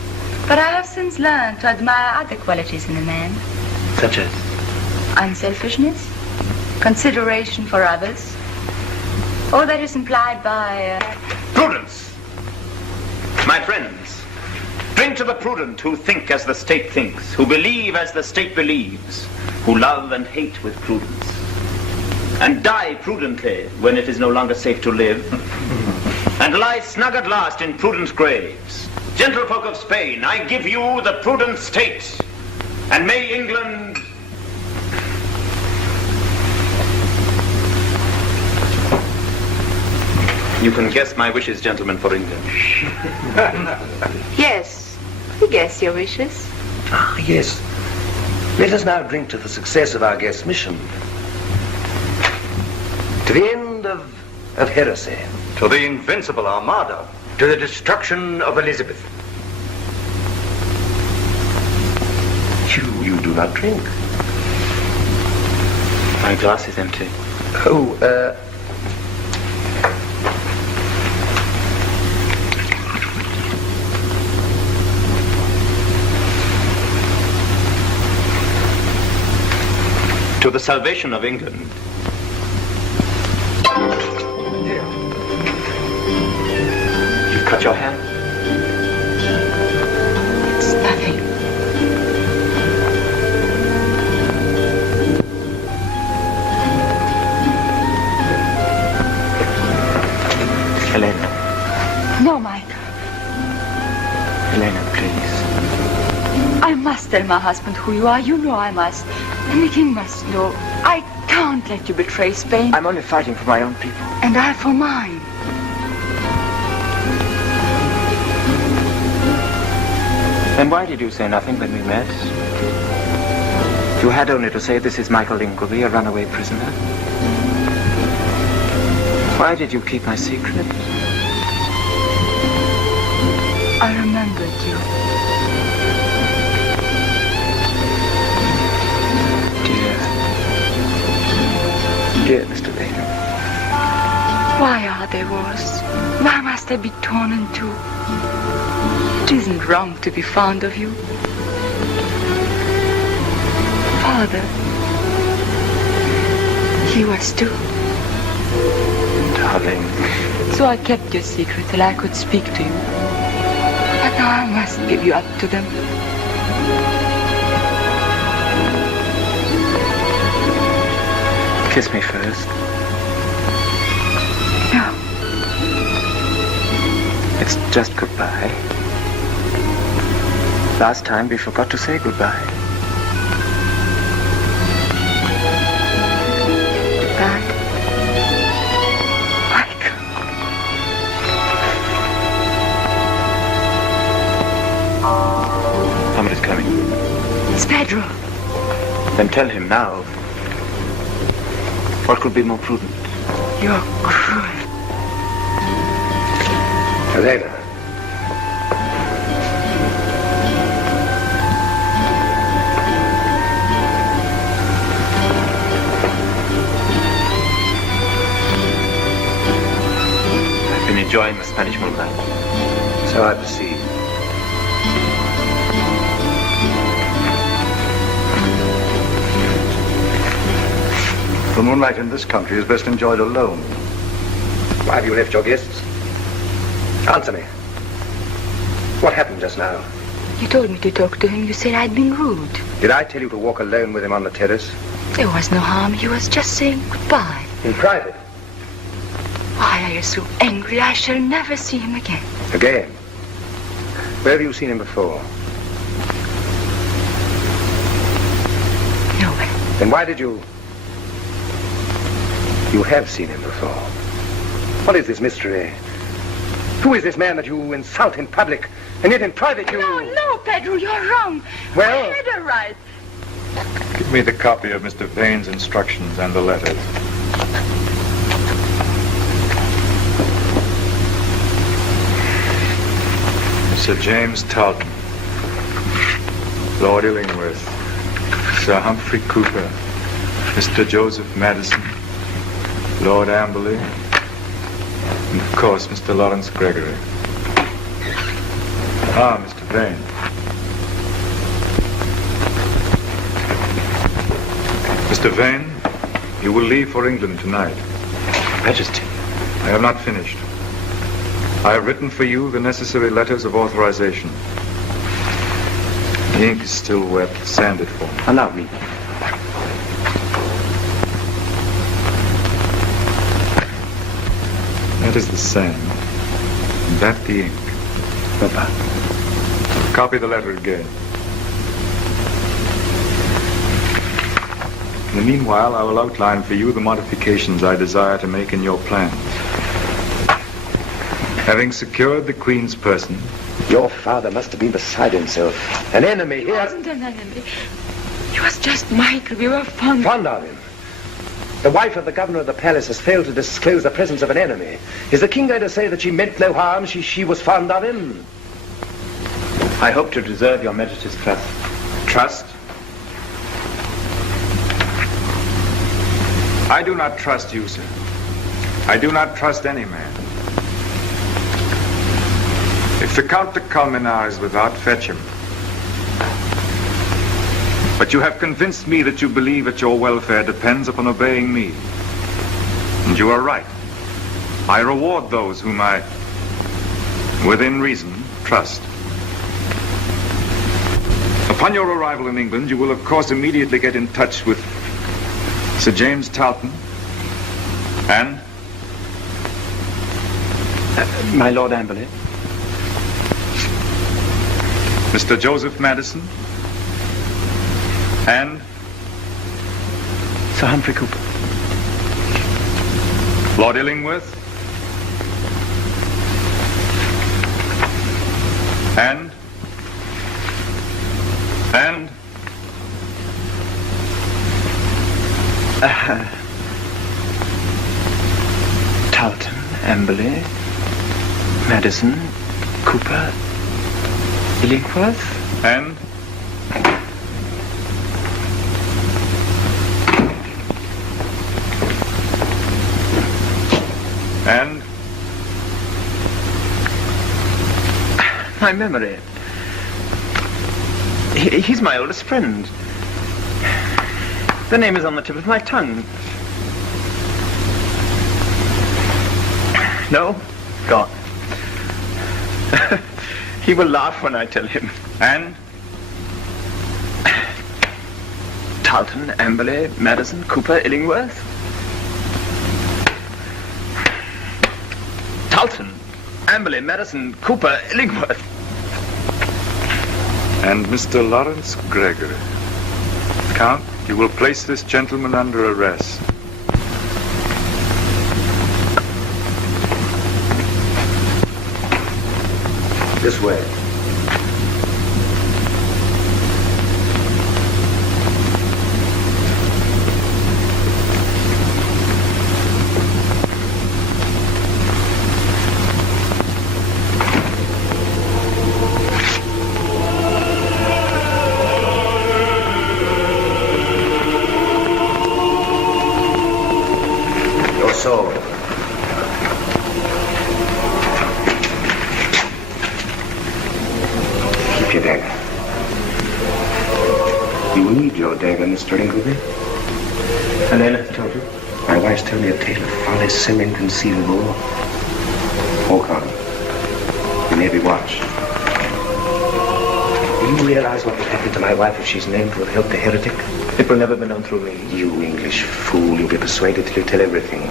but I have since learned to admire other qualities in a man. Such as? Unselfishness, consideration for others. All that is implied by... Prudence! My friends, drink to the prudent who think as the state thinks, who believe as the state believes, who love and hate with prudence, and die prudently when it is no longer safe to live, and lie snug at last in prudent graves. Gentlefolk of Spain, I give you the prudent state, and may England... You can guess my wishes, gentlemen, for England. Yes, we guess your wishes. Ah, yes. Let us now drink to the success of our guest's mission. To the end of heresy. To the invincible Armada. To the destruction of Elizabeth. You do not drink. My glass is empty. Oh, To the salvation of England. You've cut your hand? It's nothing. Helena. No, Michael. Helena, please. I must tell my husband who you are. You know I must. And the king must know. I can't let you betray Spain. I'm only fighting for my own people. And I for mine. Then why did you say nothing when we met? You had only to say, this is Michael Ingolby, a runaway prisoner. Why did you keep my secret? I remembered you. Dear Mr. Leigh. Why are there wars? Why must I be torn in two? It isn't wrong to be fond of you. Father, he was too. Darling. So I kept your secret till I could speak to you. But now I must give you up to them. Kiss me first. No. It's just goodbye. Last time we forgot to say goodbye. Goodbye. Michael. Somebody's coming. It's Pedro. Then tell him now. What could be more prudent? You're cruel. Helena. I've been enjoying the Spanish moonlight. So I perceive. The moonlight in this country is best enjoyed alone. Why have you left your guests? Answer me. What happened just now? You told me to talk to him. You said I'd been rude. Did I tell you to walk alone with him on the terrace? There was no harm. He was just saying goodbye. In private? Why are you so angry? I shall never see him again. Again? Where have you seen him before? Nowhere. Then why did you... You have seen him before. What is this mystery? Who is this man that you insult in public, and yet in private you... No, Pedro, you're wrong. Well... I had a right. Give me the copy of Mr. Vane's instructions and the letters. Sir James Talton, Lord Illingworth, Sir Humphrey Cooper, Mr. Joseph Madison, Lord Amberley, and of course Mr. Lawrence Gregory. Ah, Mr. Vane. Mr. Vane, you will leave for England tonight. Majesty. I have not finished. I have written for you the necessary letters of authorization. The ink is still wet. Sand it for me. Allow me. That is the sand. And that the ink. Papa. Copy the letter again. In the meanwhile, I will outline for you the modifications I desire to make in your plans. Having secured the Queen's person... Your father must have been beside himself. An enemy here. He wasn't an enemy. He was just Michael. We were fond of him. The wife of the governor of the palace has failed to disclose the presence of an enemy. Is the king going to say that she meant no harm? She was fond of him? I hope to deserve your Majesty's trust. Trust? I do not trust you, sir. I do not trust any man. If the Count de Colmenar is without, fetch him. But you have convinced me that you believe that your welfare depends upon obeying me. And you are right. I reward those whom I, within reason, trust. Upon your arrival in England, you will of course immediately get in touch with Sir James Talton and... my Lord Amberley. Mr. Joseph Madison and... Sir Humphrey Cooper. Lord Illingworth and... Talton, Amberley, Madison, Cooper, Illingworth, and... my memory. He's my oldest friend. The name is on the tip of my tongue. No? Gone. He will laugh when I tell him. And? Talton, Amberley, Madison, Cooper, Illingworth. Talton, Amberley, Madison, Cooper, Illingworth. And Mr. Laurence Gregory. Count, you will place this gentleman under arrest. This way. Your sword. Keep your dagger. You need your dagger, Mr. Ingolby. Helena has told you? My wife's telling me a tale of folly so inconceivable. Walk on. You may be watched. Do you realize what will happen to my wife if she's named to have helped the heretic? It will never be known through me. You English fool, you'll be persuaded till you tell everything.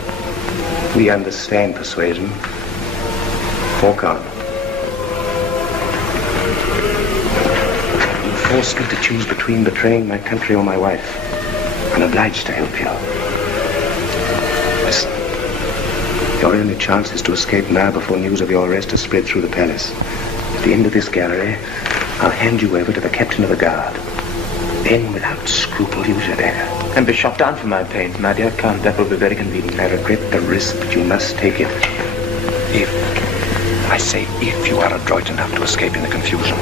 We understand persuasion. Walk on. You forced me to choose between betraying my country or my wife. I'm obliged to help you. Listen. Your only chance is to escape now before news of your arrest has spread through the palace. At the end of this gallery, I'll hand you over to the captain of the guard. Then, without scruple, use your dagger. And be shot down for my pains, my dear Count. That will be very convenient. I regret the risk, but you must take it. If, I say if, you are adroit enough to escape in the confusion,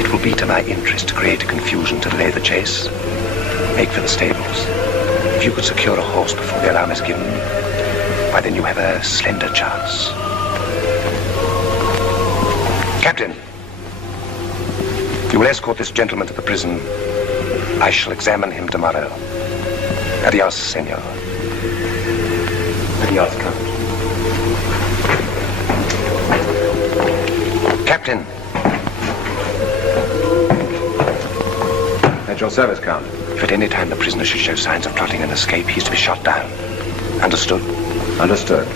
it will be to my interest to create a confusion to delay the chase. Make for the stables. If you could secure a horse before the alarm is given, why then you have a slender chance. Captain, you will escort this gentleman to the prison. I shall examine him tomorrow. Adios, senor. Adios, Count. Captain. your service, Count. If at any time the prisoner should show signs of plotting an escape, he's to be shot down. Understood? Understood.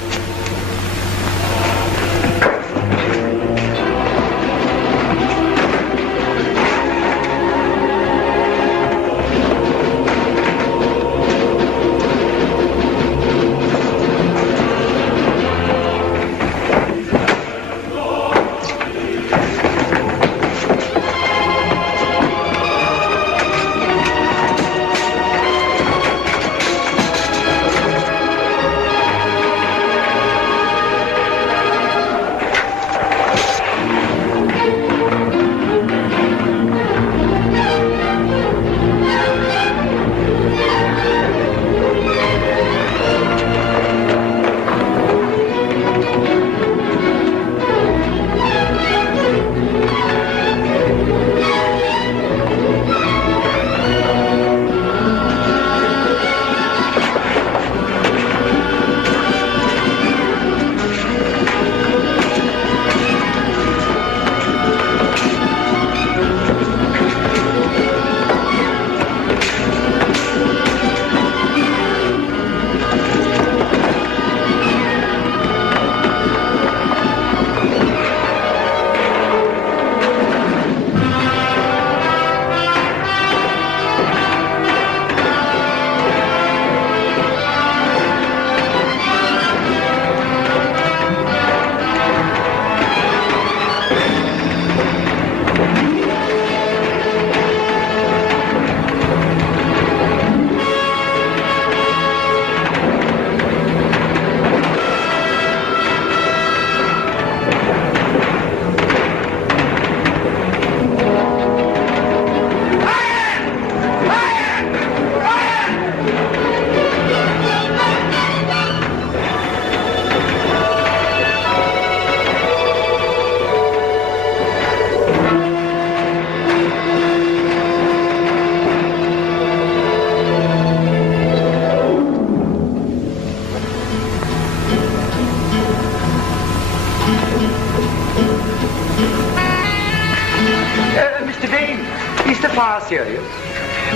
Serious?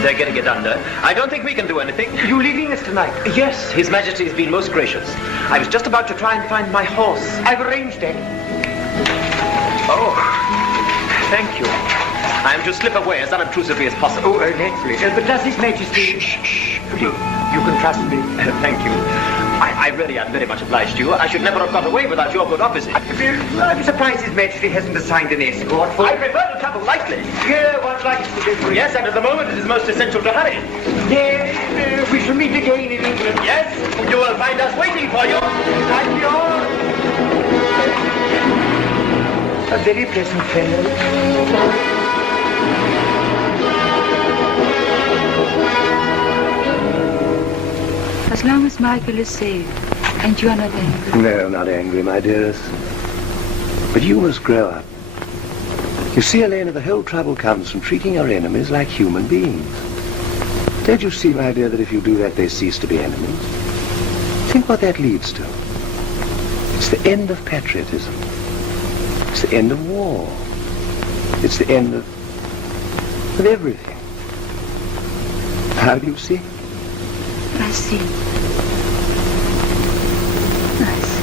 They're getting it under. I don't think we can do anything. You leaving us tonight? Yes, His Majesty has been most gracious. I was just about to try and find my horse. I've arranged it. Oh, thank you. I am to slip away as unobtrusively as possible. Oh, naturally. But does His Majesty... Shh. You can trust me. Thank you. I really am very much obliged to you. I should never have got away without your good offices. I'm surprised His Majesty hasn't assigned an escort for... I prefer to travel lightly. Yeah, one likes to be free. Yes, and at the moment it is most essential to hurry. Yes, we shall meet again in England. Yes, you will find us waiting for you. I'm yours. A very pleasant fellow. As long as Michael is safe, and you are not angry. No, not angry, my dearest. But you must grow up. You see, Elena, the whole trouble comes from treating your enemies like human beings. Don't you see, my dear, that if you do that, they cease to be enemies? Think what that leads to. It's the end of patriotism. It's the end of war. It's the end of everything. How do you see? I see. I see.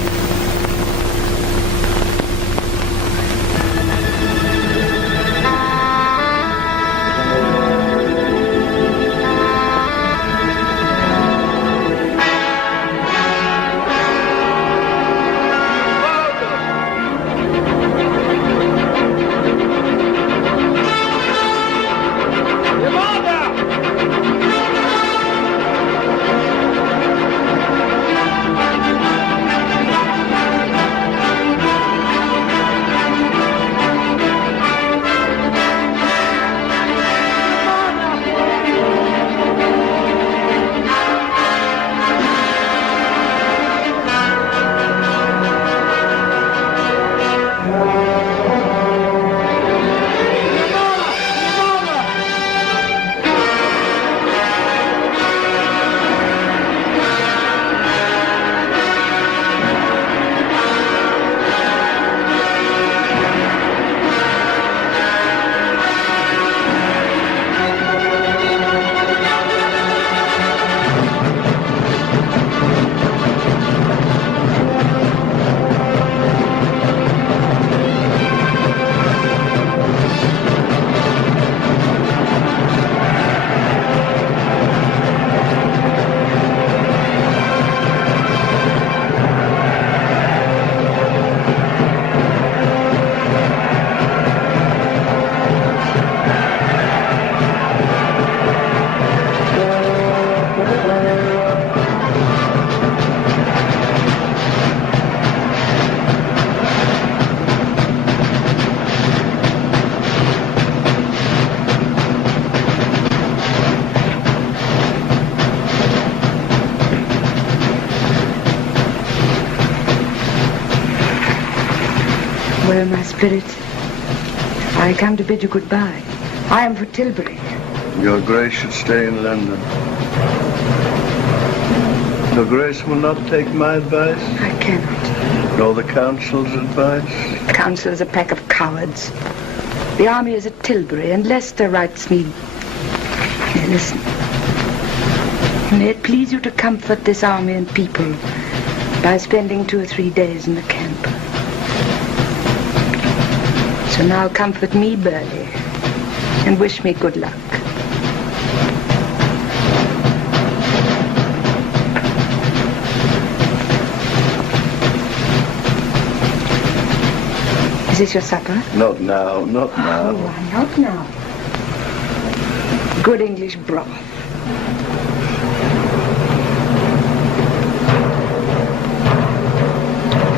Spirit, I come to bid you goodbye. I am for Tilbury. Your Grace should stay in London. Your Grace will not take my advice? I cannot. Nor the Council's advice? The Council is a pack of cowards. The army is at Tilbury, and Leicester writes me... Now, listen. May it please you to comfort this army and people by spending 2 or 3 days in the camp. So now comfort me, Burley, and wish me good luck. Is this your supper? Not now, not now. Oh, why not now? Good English broth.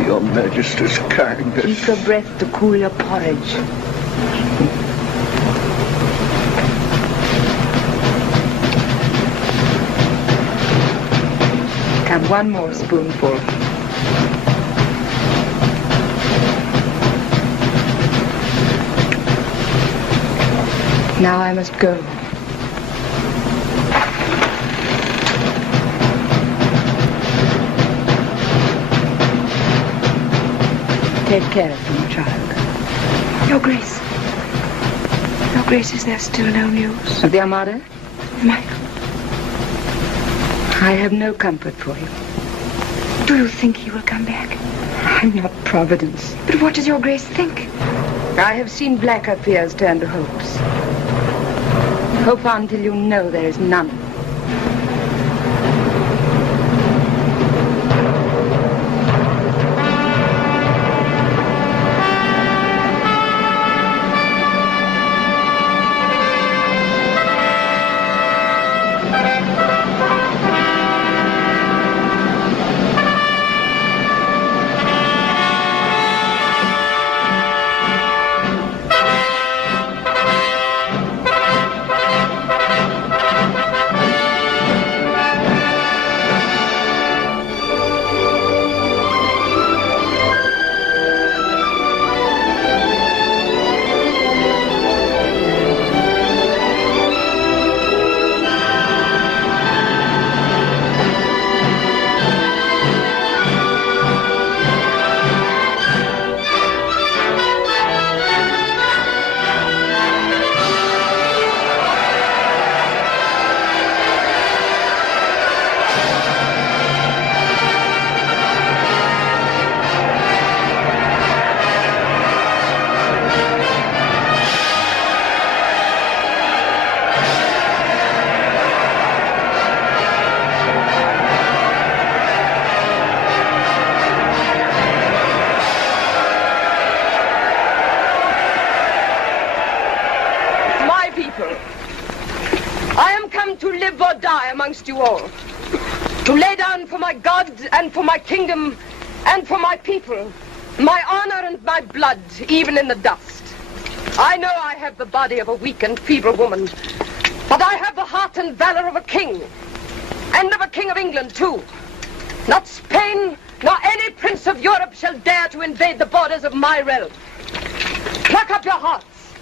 Your Majesty's kindness. Keep your breath to cool your porridge. Come, one more spoonful. Now I must go. Take care of him, child. Your Grace. Your Grace, is there still no news? Of the Armada? Michael. I have no comfort for you. Do you think he will come back? I'm not Providence. But what does your Grace think? I have seen blacker fears turn to hopes. Hope on till you know there is none. Amongst you all, to lay down for my God and for my kingdom and for my people, my honor and my blood, even in the dust. I know I have the body of a weak and feeble woman, but I have the heart and valor of a king, and of a king of England, too. Not Spain, nor any prince of Europe shall dare to invade the borders of my realm. Pluck up your hearts.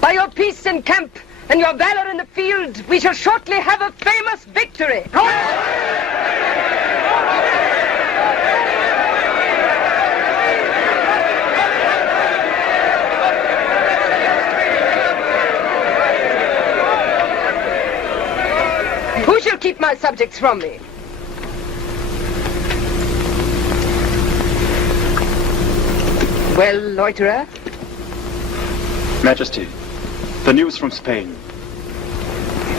By your peace in camp and your valor in the field, we shall shortly have a famous victory. Who shall keep my subjects from me? Well, loiterer? Majesty, the news from Spain.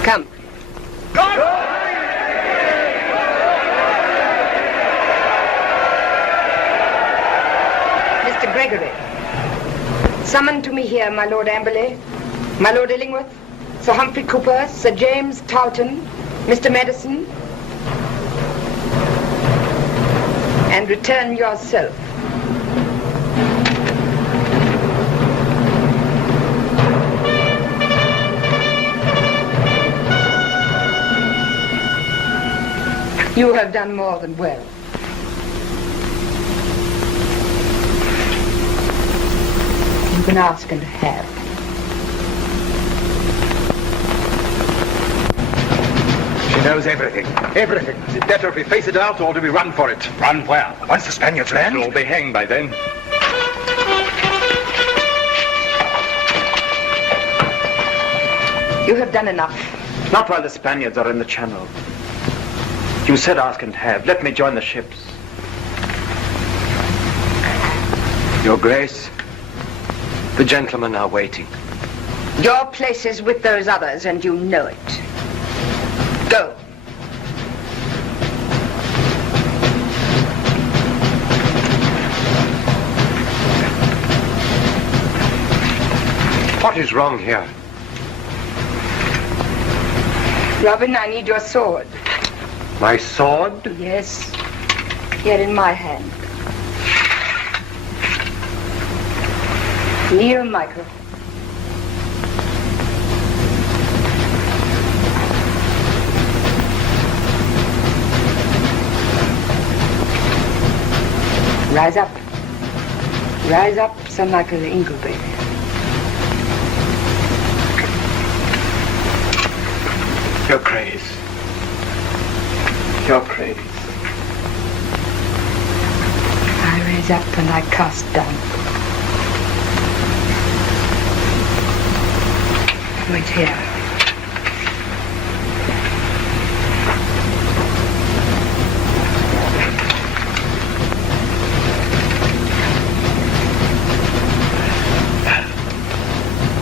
Come. Mr. Gregory, summon to me here my Lord Amberley, my Lord Illingworth, Sir Humphrey Cooper, Sir James Tarleton, Mr. Madison, and return yourself. You have done more than well. can ask and have. She knows everything. Everything. Is it better if we face it out or do we run for it? Run where? Once the Spaniards land? We'll all be hanged by then. You have done enough. Not while the Spaniards are in the channel. You said ask and have. Let me join the ships. Your Grace, the gentlemen are waiting. Your place is with those others, and you know it. Go. What is wrong here? Robin, I need your sword. My sword? Yes. Here in my hand. Kneel, Michael. Rise up. Rise up, Sir Michael Ingolby. Your Grace. Your Grace. I raise up and I cast down. Wait here.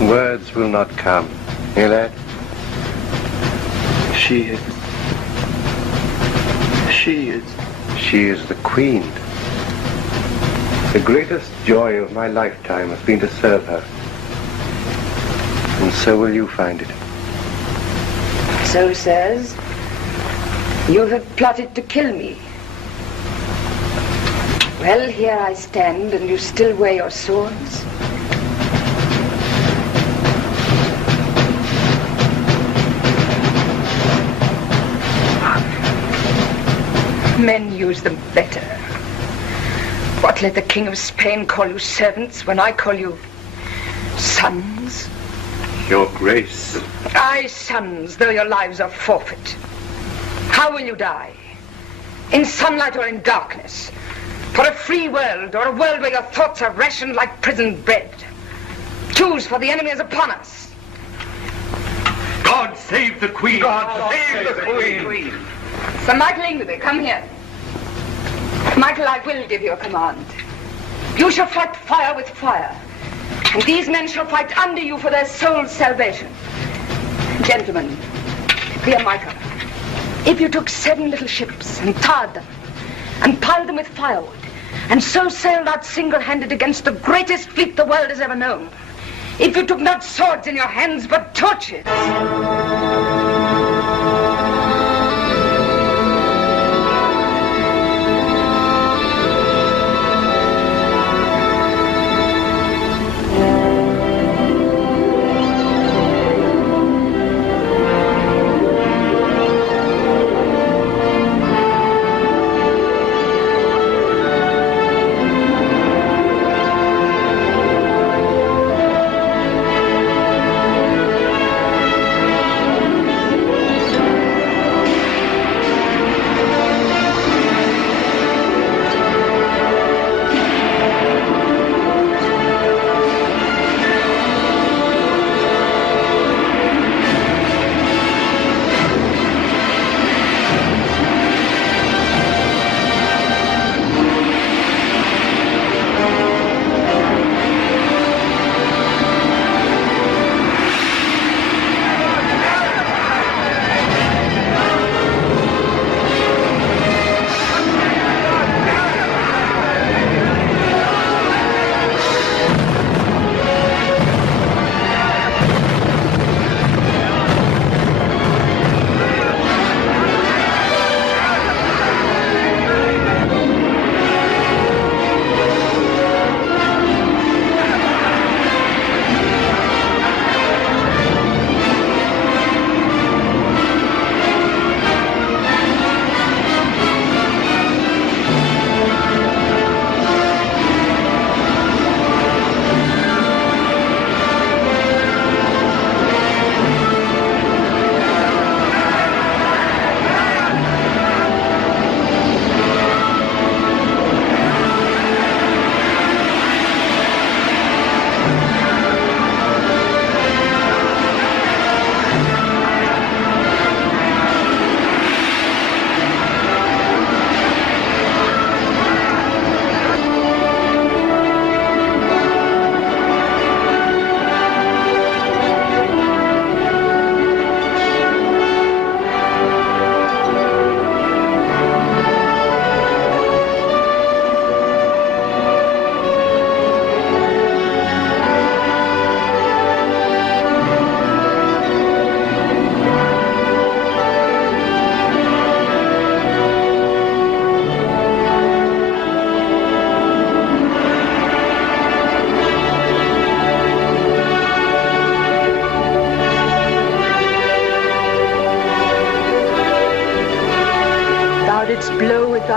Words will not come. Hear that? She is. She is the Queen. The greatest joy of my lifetime has been to serve her. And so will you find it. So, sirs, you have plotted to kill me. Well, here I stand, and you still wear your swords. Men use them better. What, let the King of Spain call you servants when I call you sons? Your Grace. Aye, sons, though your lives are forfeit. How will you die? In sunlight or in darkness? For a free world or a world where your thoughts are rationed like prison bread? Choose, for the enemy is upon us. God save the Queen! God save the Queen! Sir Michael Ingolby, come here. Michael, I will give you a command. You shall fight fire with fire. And these men shall fight under you for their soul's salvation. Gentlemen, dear Michael, if you took 7 little ships and tarred them and piled them with firewood and so sailed out single-handed against the greatest fleet the world has ever known, if you took not swords in your hands but torches...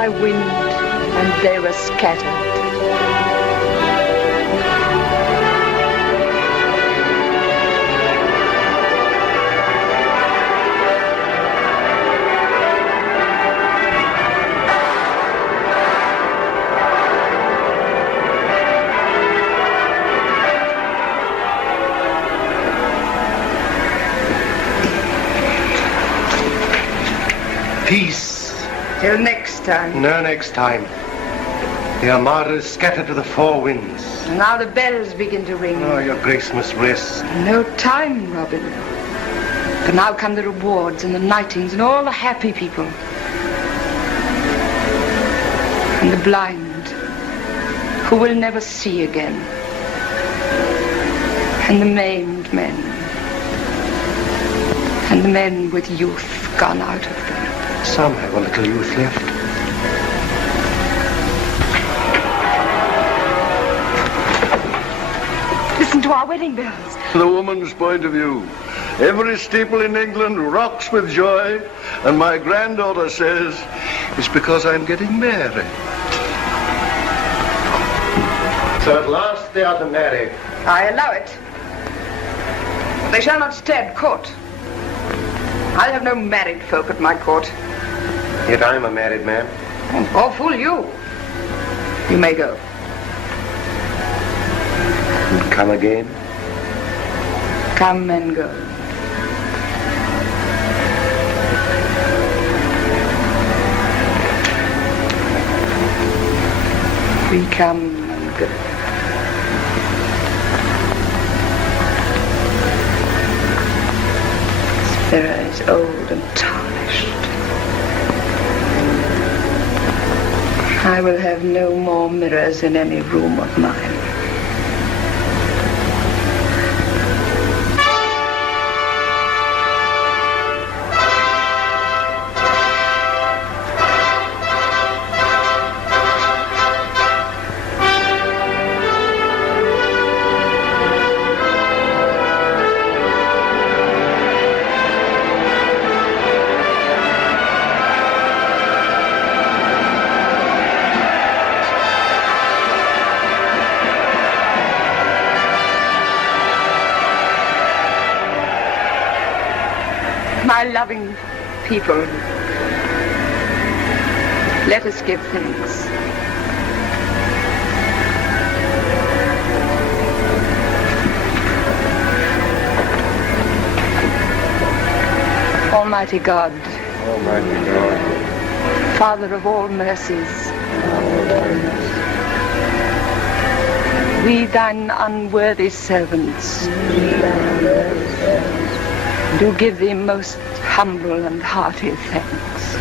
by wind, and they were scattered. Peace. Till next time. No next time. The Armada is scattered to the four winds. And now the bells begin to ring. Oh, your grace must rest. No time, Robin. But now come the rewards and the knightings and all the happy people. And the blind, who will never see again. And the maimed men. And the men with youth gone out of them. Some have a little youth left. Listen to our wedding bells. The woman's point of view. Every steeple in England rocks with joy, and my granddaughter says, it's because I'm getting married. So at last they are to marry. I allow it. They shall not stay at court. I'll have no married folk at my court. Yet I'm a married man. Oh, fool you. You may go. And come again? Come and go. We come and go. This mirror is old and tarnished. I will have no more mirrors in any room of mine. My loving people, let us give thanks. Almighty God, Father of all mercies, we thine unworthy servants do give thee most humble and hearty thanks.